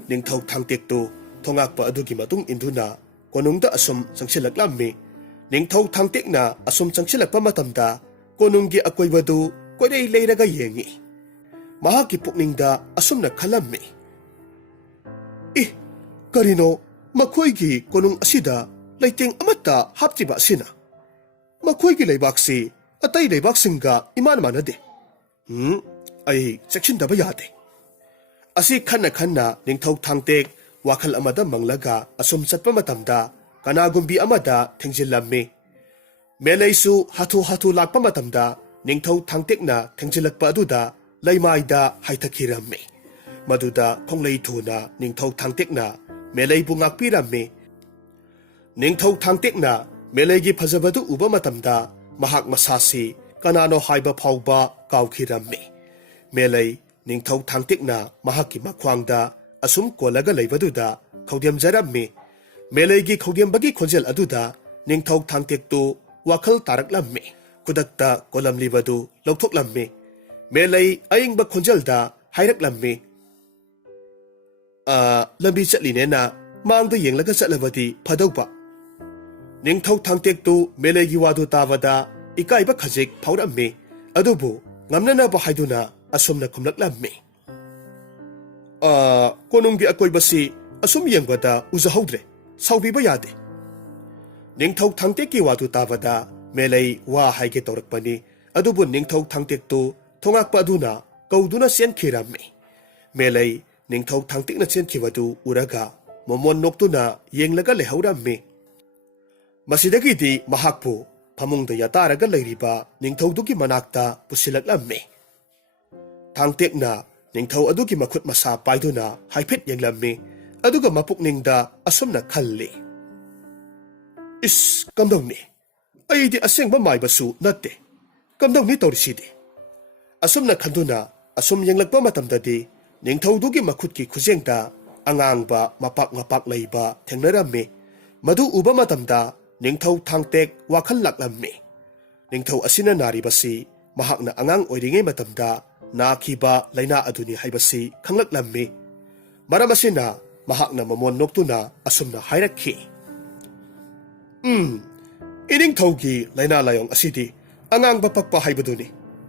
ꯅꯤꯡꯊꯧ ꯊꯥꯡꯇꯦꯛꯇꯨ ꯊꯣꯡꯉꯥꯛꯄ ꯑꯗꯨꯒꯤ ꯃꯇꯨꯡ ꯏꯟꯗꯨꯅ ꯀꯣꯅꯨꯡꯗ ꯑꯁꯨꯝ ꯆꯪꯁꯤꯜꯂꯛꯂꯝꯃꯤ꯫ ꯅꯤꯡꯊꯧ ꯊꯥꯡꯇꯦꯛꯅ ꯑꯁꯨꯝ ꯆꯪꯁꯤꯜꯂꯛꯄ ꯃꯇꯝꯗ ꯀꯣꯅꯨꯡꯒꯤ ꯑꯀꯣꯏꯕꯗꯨ ꯀꯣꯏꯂꯩ ꯂꯩꯔꯒ ꯌꯦꯡꯉꯤ꯫ ꯃꯍꯥꯛꯀꯤ ꯄꯨꯛꯅꯤꯡꯗ ꯑꯁꯨꯝꯅ ꯈꯜꯂꯝꯃꯤ: ꯀꯔꯤꯅꯣ ꯃꯈꯣꯏꯒꯤ ꯀꯣꯅꯨꯡ ꯑꯁꯤꯗ ꯂꯩꯇꯦꯡ ꯑꯃꯠꯇ ꯍꯥꯞꯇ꯭ꯔꯤꯕ ꯑꯁꯤꯅ? ꯃꯈꯣꯏꯒꯤ ꯂꯩꯕꯥꯛꯁꯤ ꯑꯇꯩ ꯂꯩꯕꯥꯛꯁꯤꯡꯒ ꯏꯃꯥꯟ ꯃꯥꯟꯅꯗꯦ꯫ ꯑꯩ ꯆꯦꯛꯁꯤꯟꯗꯕ ꯌꯥꯗꯦ꯫ ꯑꯁꯤ ꯈꯟꯅ ꯈꯟꯅ ꯅꯤꯡꯊꯧ ꯊꯥꯡꯇꯦꯛ ꯋꯥꯈꯜ ꯑꯃꯗ ꯃꯪꯂꯒ ꯑꯁꯨꯝ ꯆꯠꯄ ꯃꯇꯝꯗ ꯀꯅꯥꯒꯨꯝꯕꯤ ꯑꯃꯗ ꯊꯦꯡꯖꯤꯜꯂꯝꯃꯤ꯫ ꯃꯦꯂꯩꯁꯨ ꯍꯥꯊꯨ ꯍꯥꯊꯨ ꯂꯥꯛꯄ ꯃꯇꯝꯗ ꯅꯤꯡꯊꯧ ꯊꯥꯡꯇꯦꯛꯅ ꯊꯦꯡꯖꯤꯜꯂꯛꯄ ꯑꯗꯨꯗ ꯂꯩꯃꯥꯏꯗ ꯍꯥꯏꯊꯈꯤꯔꯝꯃꯤ꯫ ꯃꯗꯨꯗ ꯈꯣꯡꯂꯩ ꯊꯨꯅ ꯅꯤꯡꯊꯧ ꯊꯥꯡꯇꯦꯛꯅ ꯃꯦꯂꯩꯕꯨ ꯉꯥꯛꯄꯤꯔꯝꯃꯤ꯫ ꯅꯤꯡꯊꯧ ꯊꯥꯡꯇꯦꯛꯅ ꯃꯦꯂꯩꯒꯤ ꯐꯖꯕꯗꯨ ꯎꯕ ꯃꯇꯝꯗ ꯃꯍꯥꯛ ꯃꯁꯥꯁꯤ ꯀꯅꯥꯅꯣ ꯍꯥꯏꯕ ꯐꯥꯎꯕ ꯀꯥꯎꯈꯤꯔꯝꯃꯤ꯫ ꯃꯦꯂꯩ ꯅꯤꯡꯊꯧ ꯊꯥꯡꯇꯦꯛꯅ ꯃꯍꯥꯛꯀꯤ ꯃꯈ꯭ꯋꯥꯡꯗ ꯑꯁꯨꯝ ꯀꯣꯜꯂꯒ ꯂꯩꯕꯗꯨꯗ ꯈꯧꯗꯦꯝꯖꯔꯝꯃꯤ꯫ ꯃꯦꯂꯩꯒꯤ ꯈꯧꯗꯦꯝꯕꯒꯤ ꯈꯣꯟꯖꯦꯜ ꯑꯗꯨꯗ ꯅꯤꯡꯊꯧ ꯊꯥꯡꯇꯦꯛꯇꯨ ꯋꯥꯈꯜ ꯇꯥꯔꯛꯂꯝꯃꯤ꯫ ꯈꯨꯗꯛꯇ ꯀꯣꯜꯂꯝꯂꯤꯕꯗꯨ ꯂꯧꯊꯣꯛꯂꯝꯃꯤ꯫ ꯃꯦꯂꯩ ꯑꯏꯪꯕ ꯈꯣꯟꯖꯦꯜꯗ ꯍꯥꯏꯔꯛꯂꯝꯃꯤ: lambi chatlinena mangda yenglaga chatlabadi phadauba ningthau thangtek tu melegi wadu tawada ikaiba khajik phaurammi adubu ngamnana ba haiduna asumna khumlaklammi konumgi akoibasi asum yengbada uzahodre saubiba yade ningthau thangteki wadu tawada melei wa haige torakpani adubu ningthau thangtek tu thongakpa aduna kauduna sen khirammi melei ningthau thangtekna chen khibadu uraga momon noktuna yenglaga lehaurammi masidagidi mahakpu phamungda yataraga leiriba ningthaudugi manakta pusilaklammi thangtekna ningthau adugi makhut masa paiduna haiphet yenglammi aduga mapukningda asumna khalli is kamdongni aidi asengba maibasu natte kamdongni torisidi asumna khanduna asum yenglakpa matamdadi ningthaudugi makhutki khujengda angangba mapak leiba thengnarammi madu uba matamda ningthau thangtek wakhal laklammi ningthau asina naribasi mahakna angang oiringai matamda nakhiba laina aduni haibasi khanglaklammi maramasina mahakna mamon noktuna asumna hairakhi ining thaugi laina layong asidi angangba pakpa haibaduni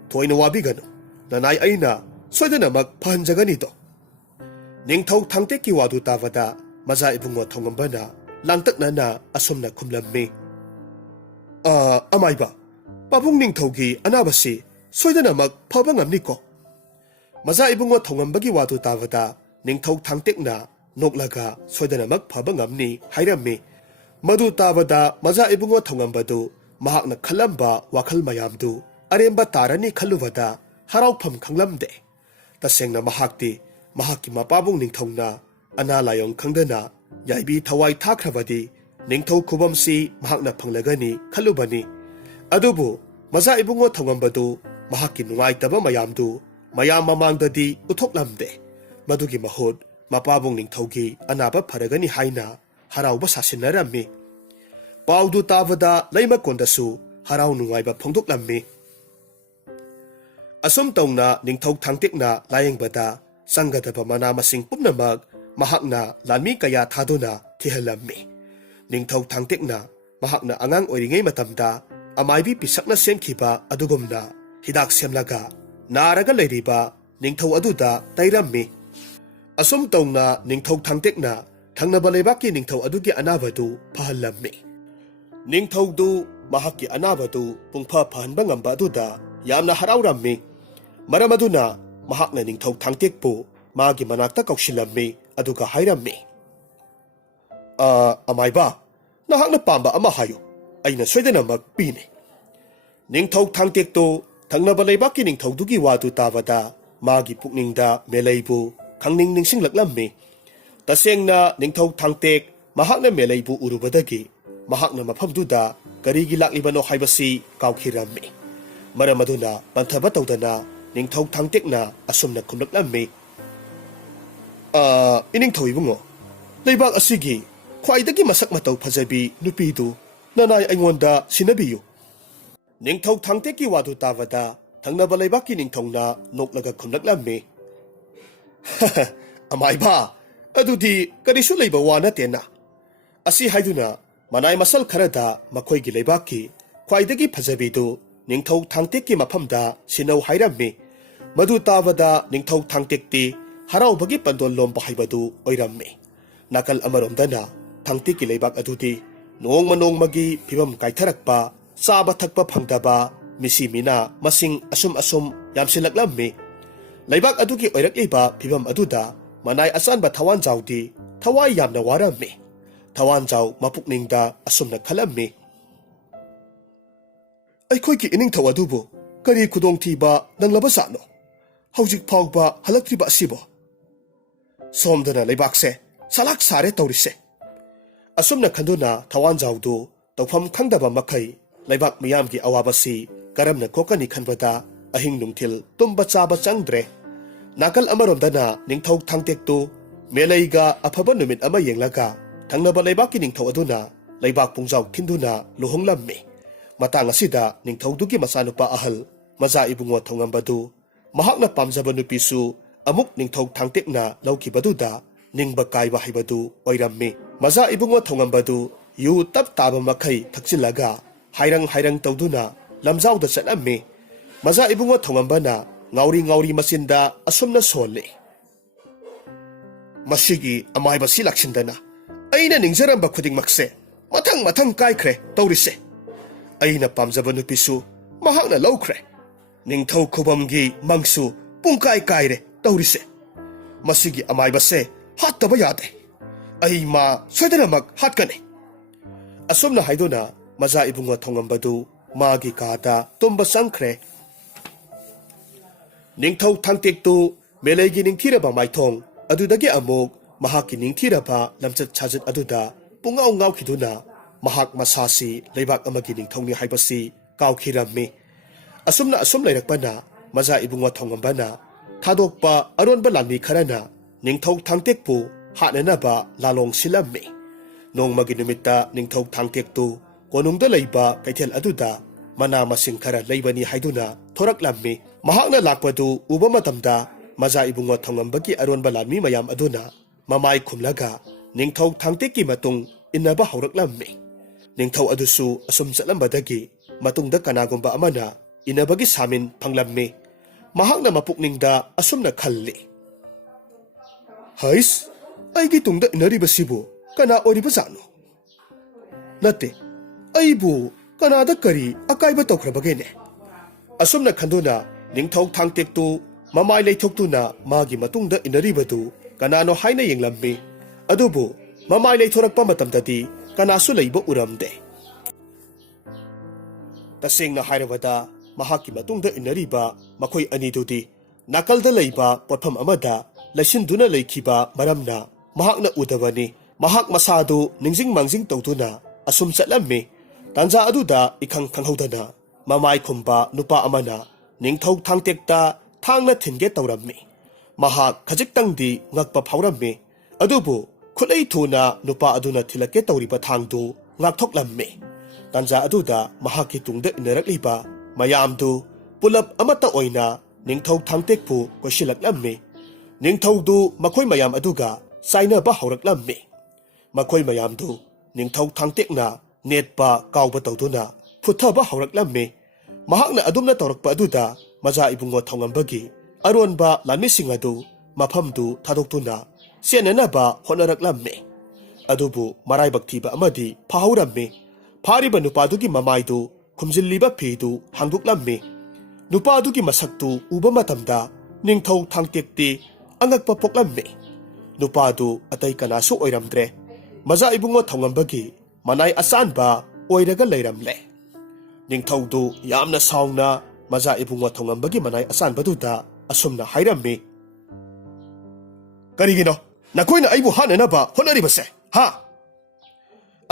thoina wabigano nanai aina soidana mak phanjagani to ningthau thangteki wadu tawada maza ibungo thongambana langtaknana asumna khumlammi amaiba pabung ningthaugi anabasi soidana mak phaba ngamni ko maza ibungo thongambagi wadu tawada ningthau thangtekna noklaga soidana mak phaba ngamni hairammi madu tawada maza ibungo thongambadu mahakna khalamba wakhal mayamdu aremba tarani khalubada haraufam khanglamde tasengna mahakti mahakki mapabung ningthongna ana layong khangdana yaibi thawai thakhrabadi ningthau khubamsi mahakna phanglagani khalubani adubu maza ibungo thongambadu mahakki nungaitaba mayamdu mayam mamangdadi uthoklamde madugi mahut mapabung ningthaugi anaba pharagani haina harauba sasinnarammi paudu tawada laima kondasu harau nungaiba phongdoklammi asum tongna ningthau thangtekna layengbada sangadaba mana masing pumnamak mahakna lanmi kaya thaduna thihalammi ningthau thangtekna mahakna angang oiringai matamda amaibi pisakna semkhiba adugumna hidak semlaga naraga leiriba ningthau aduda tairammi asum tongna ningthau thangtekna thangnaba leibaki ningthau adugi anabadu phahallammi ningthaudu mahakki anabadu pungpha phanba ngamba aduda yamna haraurammi maramaduna mahakna ningthau thangtekpu magi manakta kausilammi aduga hairammi amaiba nahakna pamba ama hayo aina soidanamak pine ningthau thangtektu thangnaba leibaki ningthaudugi wadu tawada magi pukningda meleibu khangning ningsinglaklammi tasengna ningthau thangtek mahakna meleibu urubadagi mahakna mafamduda karigi laklibano haibasi kaukhirammi maramaduna panthaba tawdana ningthau thangtekna asumna khumlaklammi iningthau ibungo leibak asigi khwaidagi masak matau phajabi nupidu nanai aingonda sinabiyu ningthau thangteki wadu tawada thangnaba leibaki ningthongna noklaga khumlaklammi amaiba adudi karisu leiba wana tena asi haiduna manai masal kharada makhoigi leibaki khwaidagi phajabidu ningthau thangteki mafamda sinau hairammi madu tawada ningthau thangtekti haraubagi pandol lomba haibadu oirammi nakal amaromdana thangteki leibak adudi nongmagi phibam kaitharakpa chaba thakpa phangdaba misi mina masing asum yamsilaklammi leibak adugi oirakliba phibam aduda manai asanba thawan jawdi thawai yamna warammi thawan jaw mapukningda asumna khalammi ꯑꯩꯈꯣꯏꯒꯤ ꯏꯅꯤꯡꯊꯧ ꯑꯗꯨꯕꯨ ꯀꯔꯤ ꯈꯨꯗꯣꯡꯊꯤꯕ ꯅꯪꯂꯕ ꯖꯥꯠꯅꯣ ꯍꯧꯖꯤꯛ ꯐꯥꯎꯕ ꯍꯜꯂꯛꯇ꯭ꯔꯤꯕ ꯑꯁꯤꯕꯣ ꯁꯣꯝꯗꯅ ꯂꯩꯕꯥꯛꯁꯦ ꯁꯂꯥꯛ ꯁꯥꯔꯦ ꯇꯧꯔꯤꯁꯦ ꯑꯁꯨꯝꯅ ꯈꯟꯗꯨꯅ ꯊꯋꯥꯟꯖꯥꯎꯗꯨ ꯇꯧꯐꯝ ꯈꯪꯗꯕ ꯃꯈꯩ ꯂꯩꯕꯥꯛ ꯃꯤꯌꯥꯝꯒꯤ ꯑꯋꯥꯕꯁꯤ ꯀꯔꯝꯅ ꯀꯣꯛꯀꯅꯤ ꯈꯟꯕꯗ ꯑꯍꯤꯡ ꯅꯨꯡꯊꯤꯜ ꯇꯨꯝꯕ ꯆꯥꯕ ꯆꯪꯗ꯭ꯔꯦ ꯅꯥꯀꯜ ꯑꯃꯔꯣꯝꯗꯅ ꯅꯤꯡꯊꯧ ꯊꯥꯡꯇꯦꯛꯇꯨ ꯃꯦꯂꯩꯒ ꯑꯐꯕ ꯅꯨꯃꯤꯠ ꯑꯃ ꯌꯦꯡꯂꯒ ꯊꯪꯅꯕ ꯂꯩꯕꯥꯛꯀꯤ ꯅꯤꯡꯊꯧ ꯑꯗꯨꯅ ꯂꯩꯕꯥꯛ ꯄꯨꯡꯖꯥꯎ ꯈꯤꯟꯗꯨꯅ ꯂꯨꯍꯣꯡꯂꯝꯃꯤ ꯃꯇꯥꯡ ꯑꯁꯤꯗ ꯅꯤꯡꯊꯧꯗꯨꯒꯤ ꯃꯆꯥꯅꯨꯄꯥ ꯑꯍꯜ ꯃꯖꯥ ꯏꯕꯨꯡꯉꯣ ꯊꯧꯉꯝꯕꯗꯨ ꯃꯍꯥꯛꯅ ꯄꯥꯝꯖꯕ ꯅꯨꯄꯤꯁꯨ ꯑꯃꯨꯛ ꯅꯤꯡꯊꯧ ꯊꯥꯡꯇꯦꯛꯅ ꯂꯧꯈꯤꯕꯗꯨꯗ ꯅꯤꯡꯕ ꯀꯥꯏꯕ ꯍꯥꯏꯕꯗꯨ ꯑꯣꯏꯔꯝꯃꯤ꯫ ꯃꯆꯥ ꯏꯕꯨꯡꯉꯣ ꯊꯣꯡꯉꯝꯕꯗꯨ ꯌꯨ ꯇꯞ ꯇꯥꯕ ꯃꯈꯩ ꯊꯛꯆꯤꯜꯂꯒ ꯍꯥꯏꯔꯪ ꯍꯥꯏꯔꯪ ꯇꯧꯗꯨꯅ ꯂꯝꯖꯥꯎꯗ ꯆꯠꯂꯝꯃꯤ꯫ ꯃꯆꯥ ꯏꯕꯨꯡꯉꯣ ꯊꯣꯡꯉꯝꯕꯅ ꯉꯥꯎꯔꯤ ꯉꯥꯎꯔꯤ ꯃꯆꯤꯟꯗ ꯑꯁꯨꯝꯅ ꯁꯣꯜꯂꯤ꯫ ꯃꯁꯤꯒꯤ ꯑꯃꯥꯏꯕꯁꯤ ꯂꯥꯛꯁꯤꯟꯗꯅ ꯑꯩꯅ ꯅꯤꯡꯖꯔꯝꯕ ꯈꯨꯗꯤꯡꯃꯛꯁꯦ ꯃꯊꯪ ꯃꯊꯪ ꯀꯥꯏꯈ꯭ꯔꯦ ꯇꯧꯔꯤꯁꯦ꯫ ꯑꯩꯅ ꯄꯥꯝꯖꯕ ꯅꯨꯄꯤꯁꯨ ꯃꯍꯥꯛꯅ ꯂꯧꯈ꯭ꯔꯦ꯫ ꯅꯤꯡꯊꯧ ꯈꯨꯕꯝꯒꯤ ꯃꯪꯁꯨ ꯄꯨꯡꯀꯥꯏ ꯀꯥꯏꯔꯦ ꯇꯧꯔꯤꯁꯦ꯫ ꯃꯁꯤꯒꯤ ꯑꯃꯥꯏꯕꯁꯦ ꯍꯥꯠꯇꯕ ꯌꯥꯗꯦ꯫ ꯑꯩ ꯃꯥ ꯁꯣꯏꯗꯅꯃꯛ ꯍꯥꯠꯀꯅꯤ꯫ ꯑꯁꯨꯝꯅ ꯍꯥꯏꯗꯨꯅ ꯃꯆꯥ ꯏꯕꯨꯡꯉꯣ ꯊꯣꯡꯉꯝꯕꯗꯨ ꯃꯥꯒꯤ ꯀꯥꯗ ꯇꯨꯝꯕ ꯆꯪꯈ꯭ꯔꯦ꯫ ꯅꯤꯡꯊꯧ ꯊꯥꯡꯇꯦꯛꯇꯨ ꯃꯦꯂꯩꯒꯤ ꯅꯤꯡꯊꯤꯔꯕ ꯃꯥꯏꯊꯣꯡ ꯑꯗꯨꯗꯒꯤ ꯑꯃꯨꯛ ꯃꯍꯥꯛꯀꯤ ꯅꯤꯡꯊꯤꯔꯕ ꯂꯝꯆꯠ ꯁꯥꯖꯠ ꯑꯗꯨꯗ ꯄꯨꯡꯉꯥꯎ ꯉꯥꯎꯈꯤꯗꯨꯅ ꯃꯍꯥꯛ ꯃꯁꯥꯁꯤ ꯂꯩꯕꯥꯛ ꯑꯃꯒꯤ ꯅꯤꯡꯊꯧꯅꯤ ꯍꯥꯏꯕꯁꯤ ꯀꯥꯎꯈꯤꯔꯝꯃꯤ꯫ ꯑꯁꯨꯝ ꯂꯩꯔꯛꯄꯅ ꯃꯆꯥ ꯏꯕꯨꯡꯉꯣ ꯊꯣꯡꯉꯝꯕꯅ ꯊꯥꯗꯣꯛꯄ ꯑꯔꯣꯟꯕ ꯂꯥꯟꯃꯤ ꯈꯔꯅ ꯅꯤꯡꯊꯧ ꯊꯥꯡꯇꯦꯛꯄꯨ ꯍꯥꯠꯅꯅꯕ ꯂꯥꯂꯣꯡ ꯁꯤꯜꯂꯝꯃꯤ꯫ ꯅꯣꯡꯃꯒꯤ ꯅꯨꯃꯤꯠꯇ ꯅꯤꯡꯊꯧ ꯊꯥꯡꯇꯦꯛꯇꯨ ꯀꯣꯅꯨꯡꯗ ꯂꯩꯕ ꯀꯩꯊꯦꯜ ꯑꯗꯨꯗ ꯃꯅꯥ ꯃꯁꯤꯡ ꯈꯔ ꯂꯩꯕꯅꯤ ꯍꯥꯏꯗꯨꯅ ꯊꯣꯔꯛꯂꯝꯃꯤ꯫ ꯃꯍꯥꯛꯅ ꯂꯥꯛꯄꯗꯨ ꯎꯕ ꯃꯇꯝꯗ ꯃꯆꯥ ꯏꯕꯨꯡꯉꯣ ꯊꯣꯡꯉꯝꯕꯒꯤ ꯑꯔꯣꯟꯕ ꯂꯥꯟꯃꯤ ꯃꯌꯥꯝ ꯑꯗꯨꯅ ꯃꯃꯥꯏ ꯈꯨꯝꯂꯒ ꯅꯤꯡꯊꯧ ꯊꯥꯡꯇꯦꯛꯀꯤ ꯃꯇꯨꯡ ꯏꯟꯅꯕ ꯍꯧꯔꯛꯂꯝꯃꯤ꯫ ꯅꯤꯡꯊꯧ ꯑꯗꯨꯁꯨ ꯑꯁꯨꯝ ꯆꯠꯂꯝꯕꯗꯒꯤ ꯃꯇꯨꯡꯗ ꯀꯅꯥꯒꯨꯝꯕ ꯑꯃꯅ ꯏꯟꯅꯕꯒꯤ ꯁꯥꯃꯤꯟ ꯐꯪꯂꯝꯃꯤ꯫ ꯃꯍꯥꯛꯅ ꯃꯄꯨꯛꯅꯤꯡꯗ ꯑꯁꯨꯝꯅ ꯈꯜꯂꯤ, ꯍꯩꯁ, ꯑꯩꯒꯤ ꯇꯨꯡꯗ ꯏꯟꯅꯔꯤꯕꯁꯤꯕꯨ ꯀꯅꯥ ꯑꯣꯏꯔꯤꯕꯖꯥꯠꯅꯣ? ꯅꯠꯇꯦ, ꯑꯩꯕꯨ ꯀꯅꯥꯗ ꯀꯔꯤ ꯑꯀꯥꯏꯕ ꯇꯧꯈ꯭ꯔꯕꯒꯦꯅꯦ? ꯑꯁꯨꯝꯅ ꯈꯟꯗꯨꯅ ꯅꯤꯡꯊꯧ ꯊꯥꯡꯇꯦꯛꯇꯨ ꯃꯃꯥꯏ ꯂꯩꯊꯣꯛꯇꯨꯅ ꯃꯥꯒꯤ ꯃꯇꯨꯡꯗ ꯏꯟꯅꯔꯤꯕꯗꯨ ꯀꯅꯥꯅꯣ ꯍꯥꯏꯅ ꯌꯦꯡꯂꯝꯃꯤ꯫ ꯑꯗꯨꯕꯨ ꯃꯃꯥꯏ ꯂꯩꯊꯣꯔꯛꯄ ꯃꯇꯝꯗꯗꯤ ꯀꯅꯥꯁꯨ ꯂꯩꯕ ꯎꯔꯝꯗꯦ꯫ ꯇꯁꯦꯡꯅ ꯍꯥꯏꯔꯕꯗ ꯃꯍꯥꯛꯀꯤ ꯃꯇꯨꯡꯗ ꯏꯟꯅꯔꯤꯕ ꯃꯈꯣꯏ ꯑꯅꯤꯗꯨꯗꯤ ꯅꯥꯀꯜꯗ ꯂꯩꯕ ꯄꯣꯠꯐꯝ ꯑꯃꯗ ꯂꯩꯁꯤꯟꯗꯨꯅ ꯂꯩꯈꯤꯕ ꯃꯔꯝꯅ ꯃꯍꯥꯛꯅ ꯎꯗꯕꯅꯤ꯫ ꯃꯍꯥꯛ ꯃꯁꯥꯗꯨ ꯅꯤꯡꯖꯤꯡ ꯃꯥꯡꯖꯤꯡ ꯇꯧꯗꯨꯅ ꯑꯁꯨꯝ ꯆꯠꯂꯝꯃꯤ꯫ ꯇꯥꯟꯖꯥ ꯑꯗꯨꯗ ꯏꯈꯪ ꯈꯪꯍꯧꯗꯅ ꯃꯃꯥꯏ ꯈꯨꯝꯕ ꯅꯨꯄꯥ ꯑꯃꯅ ꯅꯤꯡꯊꯧ ꯊꯥꯡꯇꯦꯛꯇ ꯊꯥꯡꯅ ꯊꯤꯟꯒꯦ ꯇꯧꯔꯝꯃꯤ꯫ ꯃꯍꯥꯛ ꯈꯖꯤꯛꯇꯪꯗꯤ ꯉꯛꯄ ꯐꯥꯎꯔꯝꯃꯤ꯫ ꯑꯗꯨꯕꯨ ꯈꯨꯠꯂꯩ ꯊꯨꯅ ꯅꯨꯄꯥ ꯑꯗꯨꯅ ꯊꯤꯜꯂꯛꯀꯦ ꯇꯧꯔꯤꯕ ꯊꯥꯡꯗꯨ ꯉꯥꯛꯊꯣꯛꯂꯝꯃꯤ꯫ ꯇꯥꯟꯖꯥ ꯑꯗꯨꯗ ꯃꯍꯥꯛꯀꯤ ꯇꯨꯡꯗ ꯏꯟꯅꯔꯛꯂꯤꯕ ꯃꯌꯥꯝꯗꯨ ꯄꯨꯂꯞ ꯑꯃꯠꯇ ꯑꯣꯏꯅ ꯅꯤꯡꯊꯧ ꯊꯥꯡꯇꯦꯛꯄꯨ ꯀꯣꯏꯁꯤꯜꯂꯛꯂꯝꯃꯤ꯫ ꯅꯤꯡꯊꯧꯗꯨ ꯃꯈꯣꯏ ꯃꯌꯥꯝ ꯑꯗꯨꯒ ꯆꯥꯏꯅꯕ ꯍꯧꯔꯛꯂꯝꯃꯤ꯫ ꯃꯈꯣꯏ ꯃꯌꯥꯝꯗꯨ ꯅꯤꯡꯊꯧ ꯊꯥꯡꯇꯦꯛꯅ ꯅꯦꯠꯄ ꯀꯥꯎꯕ ꯇꯧꯗꯨꯅ ꯐꯨꯊꯕ ꯍꯧꯔꯛꯂꯝꯃꯤ꯫ ꯃꯍꯥꯛꯅ ꯑꯗꯨꯝꯅ ꯇꯧꯔꯛꯄ ꯑꯗꯨꯗ ꯃꯆꯥ ꯏꯕꯨꯡꯉꯣ ꯊꯣꯡꯉꯝꯕꯒꯤ ꯑꯔꯣꯟꯕ ꯂꯥꯟꯃꯤꯁꯤꯡ ꯑꯗꯨ ꯃꯐꯝꯗꯨ ꯊꯥꯗꯣꯛꯇꯨꯅ ꯆꯦꯟꯅꯅꯕ ꯍꯣꯠꯅꯔꯛꯂꯝꯃꯤ꯫ ꯑꯗꯨꯕꯨ ꯃꯔꯥꯏꯕꯛ ꯊꯤꯕ ꯑꯃꯗꯤ ꯐꯥꯍꯧꯔꯝꯃꯤ꯫ ꯐꯥꯔꯤꯕ ꯅꯨꯄꯥꯗꯨꯒꯤ ꯃꯃꯥꯏꯗꯨ ꯈꯨꯝꯖꯤꯜꯂꯤꯕ ꯐꯤꯗꯨ ꯍꯥꯡꯗꯣꯛꯂꯝꯃꯤ꯫ ꯅꯨꯄꯥꯗꯨꯒꯤ ꯃꯁꯛꯇꯨ ꯎꯕ ꯃꯇꯝꯗ ꯅꯤꯡꯊꯧ ꯊꯥꯡꯇꯦꯛꯇꯤ ꯑꯉꯛꯄ ꯄꯣꯛꯂꯝꯃꯤ꯫ ꯅꯨꯄꯥꯗꯨ ꯑꯇꯩ ꯀꯅꯥꯁꯨ ꯑꯣꯏꯔꯝꯗ꯭ꯔꯦ, ꯃꯆꯥ ꯏꯕꯨꯡꯉꯣ ꯊꯣꯡꯉꯝꯕꯒꯤ ꯃꯅꯥꯏ ꯑꯆꯥꯟꯕ ꯑꯣꯏꯔꯒ ꯂꯩꯔꯝꯂꯦ꯫ ꯅꯤꯡꯊꯧꯗꯨ ꯌꯥꯝꯅ ꯁꯥꯎꯅ ꯃꯆꯥ ꯏꯕꯨꯡꯉꯣ ꯊꯣꯡꯉꯝꯕꯒꯤ ꯃꯅꯥꯏ ꯑꯆꯥꯟꯕꯗꯨꯗ ꯑꯁꯨꯝꯅ ꯍꯥꯏꯔꯝꯃꯤ, ꯀꯔꯤꯒꯤꯅꯣ ꯅꯈꯣꯏꯅ ꯑꯩꯕꯨ ꯍꯥꯠꯅꯅꯕ ꯍꯣꯠꯅꯔꯤꯕꯁꯦ, ꯍꯥ?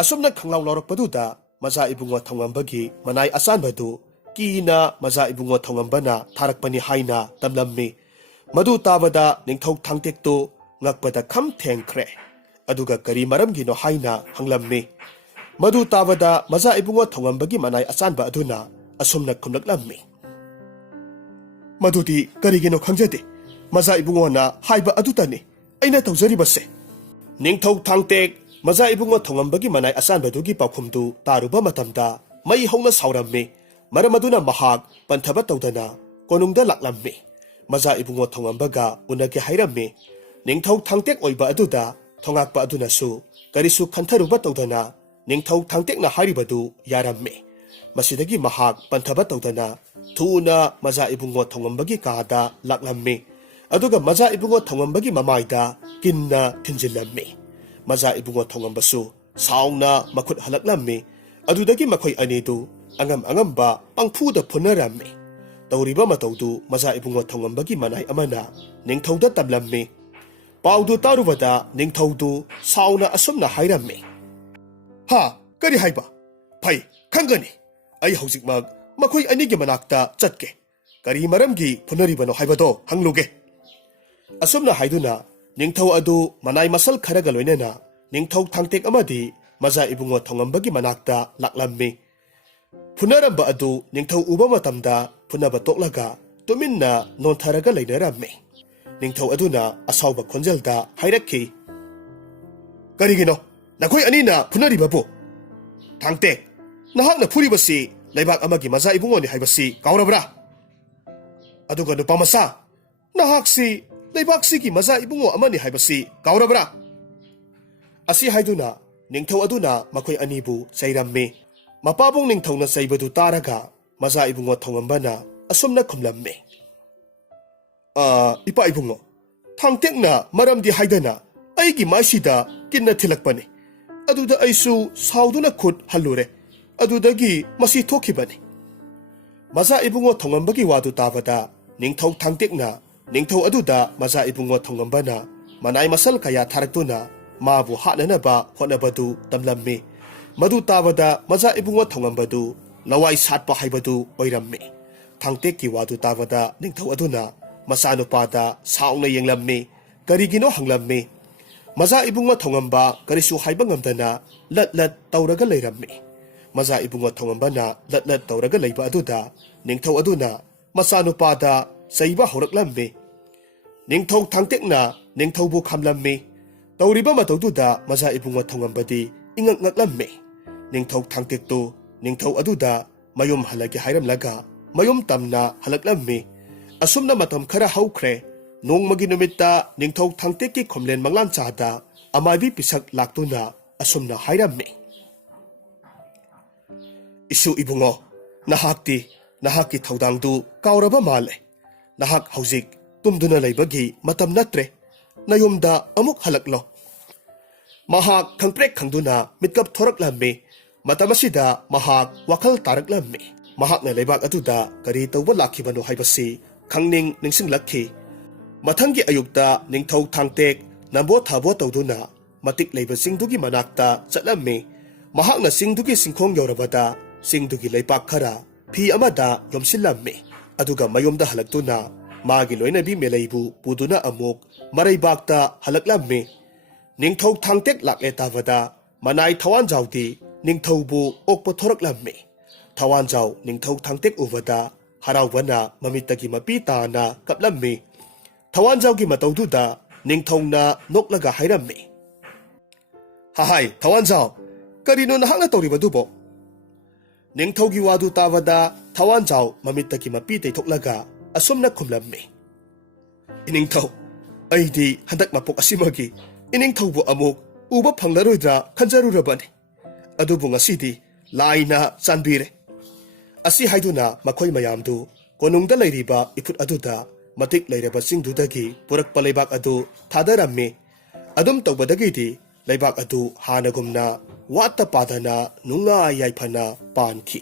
ꯑꯁꯨꯝꯅ ꯈꯪꯂꯥꯎ ꯂꯥꯎꯔꯛꯄꯗꯨꯗ ꯃꯆꯥ ꯏꯕꯨꯡꯉꯣ ꯊꯣꯡꯉꯝꯕꯒꯤ ꯃꯅꯥꯏ ꯑꯆꯥꯟꯕꯗꯨ ꯀꯤꯅ ꯃꯆꯥ ꯏꯕꯨꯡꯉꯣ ꯊꯣꯡꯉꯝꯕꯅ ꯊꯥꯔꯛꯄꯅꯤ ꯍꯥꯏꯅ ꯇꯝꯂꯝꯃꯤ꯫ ꯃꯗꯨ ꯇꯥꯕꯗ ꯅꯤꯡꯊꯧ ꯊꯥꯡꯇꯦꯛꯇꯨ ꯉꯛꯄꯗ ꯈꯝ ꯊꯦꯡꯈ꯭ꯔꯦ꯫ ꯑꯗꯨꯒ ꯀꯔꯤ ꯃꯔꯝꯒꯤꯅꯣ ꯍꯥꯏꯅ ꯍꯪꯂꯝꯃꯤ꯫ ꯃꯗꯨ ꯇꯥꯕꯗ ꯃꯆꯥ ꯏꯕꯨꯡꯉꯣ ꯊꯣꯡꯉꯝꯕꯒꯤ ꯃꯅꯥꯏ ꯑꯆꯥꯟꯕ ꯑꯗꯨꯅ ꯑꯁꯨꯝꯅ ꯈꯨꯝꯂꯛꯂꯝꯃꯤ, ꯃꯗꯨꯗꯤ ꯀꯔꯤꯒꯤꯅꯣ ꯈꯪꯖꯗꯦ, ꯃꯆꯥ ꯏꯕꯨꯡꯉꯣꯅ ꯍꯥꯏꯕ ꯑꯗꯨꯇꯅꯤ ꯑꯩꯅ ꯇꯧꯖꯔꯤꯕꯁꯦ꯫ ꯅꯤꯡꯊꯧ ꯊꯥꯡꯇꯦꯛ ꯃꯆꯥ ꯏꯕꯨꯡꯉꯣ ꯊꯣꯡꯉꯝꯕꯒꯤ ꯃꯅꯥꯏ ꯑꯆꯥꯟꯕꯗꯨꯒꯤ ꯄꯥꯎꯈꯨꯝꯗꯨ ꯇꯥꯔꯨꯕ ꯃꯇꯝꯗ ꯃꯩ ꯍꯧꯅ ꯁꯥꯎꯔꯝꯃꯤ꯫ ꯃꯔꯝ ꯑꯗꯨꯅ ꯃꯍꯥꯛ ꯄꯟꯊꯕ ꯇꯧꯗꯅ ꯀꯣꯅꯨꯡꯗ ꯂꯥꯛꯂꯝꯃꯤ꯫ ꯃꯆꯥ ꯏꯕꯨꯡꯉꯣ ꯊꯣꯡꯉꯝꯕꯒ ꯎꯅꯒꯦ ꯍꯥꯏꯔꯝꯃꯤ꯫ ꯅꯤꯡꯊꯧ ꯊꯥꯡꯇꯦꯛ ꯑꯣꯏꯕ ꯑꯗꯨꯗ ꯊꯣꯉꯥꯛꯄ ꯑꯗꯨꯅꯁꯨ ꯀꯔꯤꯁꯨ ꯈꯟꯊꯔꯨꯕ ꯇꯧꯗꯅ ꯅꯤꯡꯊꯧ ꯊꯥꯡꯇꯦꯛꯅ ꯍꯥꯏꯔꯤꯕꯗꯨ ꯌꯥꯔꯝꯃꯤ꯫ ꯃꯁꯤꯗꯒꯤ ꯃꯍꯥꯛ ꯄꯟꯊꯕ ꯇꯧꯗꯅ ꯊꯨꯅ ꯃꯆꯥ ꯏꯕꯨꯡꯉꯣ ꯊꯣꯡꯉꯝꯕꯒꯤ ꯀꯥꯗ ꯂꯥꯛꯂꯝꯃꯤ꯫ ꯑꯗꯨꯒ ꯃꯆꯥ ꯏꯕꯨꯡꯉꯣ ꯊꯣꯡꯉꯝꯕꯒꯤ ꯃꯃꯥꯏꯗ ꯀꯤꯟꯅ ꯊꯤꯟꯖꯤꯜꯂꯝꯃꯤ꯫ ꯃꯆꯥ ꯏꯕꯨꯡꯉꯣ ꯊꯣꯡꯉꯝꯕꯁꯨ ꯁꯥꯎꯅ ꯃꯈꯨꯠ ꯍꯜꯂꯛꯂꯝꯃꯤ꯫ ꯑꯗꯨꯗꯒꯤ ꯃꯈꯣꯏ ꯑꯅꯤꯗꯨ ꯑꯉꯝ ꯑꯉꯝꯕ ꯄꯪꯐꯨꯗ ꯐꯨꯅꯔꯝꯃꯤ꯫ ꯇꯧꯔꯤꯕ ꯃꯇꯧꯗꯨ ꯃꯆꯥ ꯏꯕꯨꯡꯉꯣ ꯊꯣꯡꯉꯝꯕꯒꯤ ꯃꯅꯥꯏ ꯑꯃꯅ ꯅꯤꯡꯊꯧꯗ ꯇꯝꯂꯝꯃꯤ꯫ ꯄꯥꯎꯗꯨ ꯇꯥꯔꯨꯕꯗ ꯅꯤꯡꯊꯧꯗꯨ ꯁꯥꯎꯅ ꯑꯁꯨꯝꯅ ꯍꯥꯏꯔꯝꯃꯤ, ꯍꯥ, ꯀꯔꯤ ꯍꯥꯏꯕ? ꯐꯩ, ꯈꯪꯒꯅꯤ꯫ ꯑꯩ ꯍꯧꯖꯤꯛꯃꯛ ꯃꯈꯣꯏ ꯑꯅꯤꯒꯤ ꯃꯅꯥꯛꯇ ꯆꯠꯀꯦ꯫ ꯀꯔꯤ ꯃꯔꯝꯒꯤ ꯐꯨꯅꯔꯤꯕꯅꯣ ꯍꯥꯏꯕꯗꯣ ꯍꯪꯂꯨꯒꯦ꯫ ꯑꯁꯨꯝꯅ ꯍꯥꯏꯗꯨꯅ ꯅꯤꯡꯊꯧ ꯑꯗꯨ ꯃꯅꯥꯏ ꯃꯁꯜ ꯈꯔꯒ ꯂꯣꯏꯅꯅ ꯅꯤꯡꯊꯧ ꯊꯥꯡꯇꯦꯛ ꯑꯃꯗꯤ ꯃꯆꯥ ꯏꯕꯨꯡꯉꯣ ꯊꯣꯡꯉꯝꯕꯒꯤ ꯃꯅꯥꯛꯇ ꯂꯥꯛꯂꯝꯃꯤ꯫ ꯐꯨꯅꯔꯝꯕ ꯑꯗꯨ ꯅꯤꯡꯊꯧ ꯎꯕ ꯃꯇꯝꯗ ꯐꯨꯅꯕ ꯇꯣꯛꯂꯒ ꯇꯨꯃꯤꯟꯅ ꯅꯣꯟꯊꯔꯒ ꯂꯩꯅꯔꯝꯃꯤ꯫ ꯅꯤꯡꯊꯧ ꯑꯗꯨꯅ ꯑꯁꯥꯎꯕ ꯈꯣꯟꯖꯦꯜꯗ ꯍꯥꯏꯔꯛꯈꯤ, Karigino, nakoi anina punari babu. Tangte, nahak na puri basi, laibak amagi maza ibungo ni haibasi, kaurabra. Aduga no pamasa, nahak si, laibak si ki maza ibungo amani haibasi, kaurabra. Asi haiduna, ningthaw aduna makoy anibu sayramme. Mapabong ningthaw na saybadu taraga, maza ibungo thongambana, asumna kumlamme. Ipa ibungo, tangtek na maramdi haidana, aigi maisida kinna thilakpani. Aduda aisu sauduna khut halure. Adudagi masi thokibani. Maza ibungo thongambagi wadu tabada, ningthaw tangtek na, ningthaw aduda maza ibungo thongambana, manay masal kaya tharaktuna, mabu hananaba honabadu tamlamme. Madu tabada maza ibungo thongambadu, lawai satpa haibadu oiramme. Tangtek ki wadu tabada, ningthaw aduna, masano pada saungna yenglamme, karigino hanglamme. Maza ibunga thongamba karisu haiba ngamdana lat tauraga leiramme. Maza ibunga thongamba na lat tauraga leiba aduda ningthaw aduna masano pada saiba horaklamme. Ningthaw tangtekna ningthaw bu khamlamme. Tauriba matawduda maza ibunga thongambadi ingak-ngaklamme. Ningthaw tangtekto ningthaw aduda mayum halagi hairamlaga mayum tamna halaklamme. Asumna matam khara haukre nong maginumita ningthaw tangteki khomlen manglan chada amabi pisak laktuna asumna hairamme. Isu ibungo nahaki thaudangdu kauraba male. Nahak hauzik tumduna leibagi matam natre nayumda amuk halaklo. Mahak khangprek khangduna mitkap thoraklamme. Matamasida mahak wakal taraklamme. Mahak na leibak aduda kari tawba lakhibano haibasi khangning ningsing lakhi. Mathangi ayukta ningthaw tangtek nambo thabo tawduna matik leiba singdugi manakta chatlamme. Mahakna singdugi singkhong yorabada singdugi leipak khara phi amada yomsillamme. Aduga mayomda halaktuna magi loinabi meleibu puduna amuk maraibakta halaklamme. Ningthaw tangtek lakle tabada manai thawan jawdi ningthawbu okpo thoraklamme. Thawan jaw ningthaw tangtek ubada haraubana mamitagi mapita na kaplamme. Thawan jawgi matawduda ningthawna noklaga hairamme. Hahai, thawan jaw, karino nahakna tawribadubo? Ningthawgi wadu tabada thawan jaw mamitagi mapitay thoklaga asumna kumlamme. Iningthaw, aidi handak mapok asimagi, iningthawbu amuk uba phanglaroidra khanjarurabani. Adubu ngasidi laina chanbire. Asi haiduna makoy mayamdu konungda leiriba iput aduda matik leiraba singdudagi purakpa leibak adu thadaramme. Adum tawbadagidi leibak adu hanagumna watta padana nunga yaifana panki.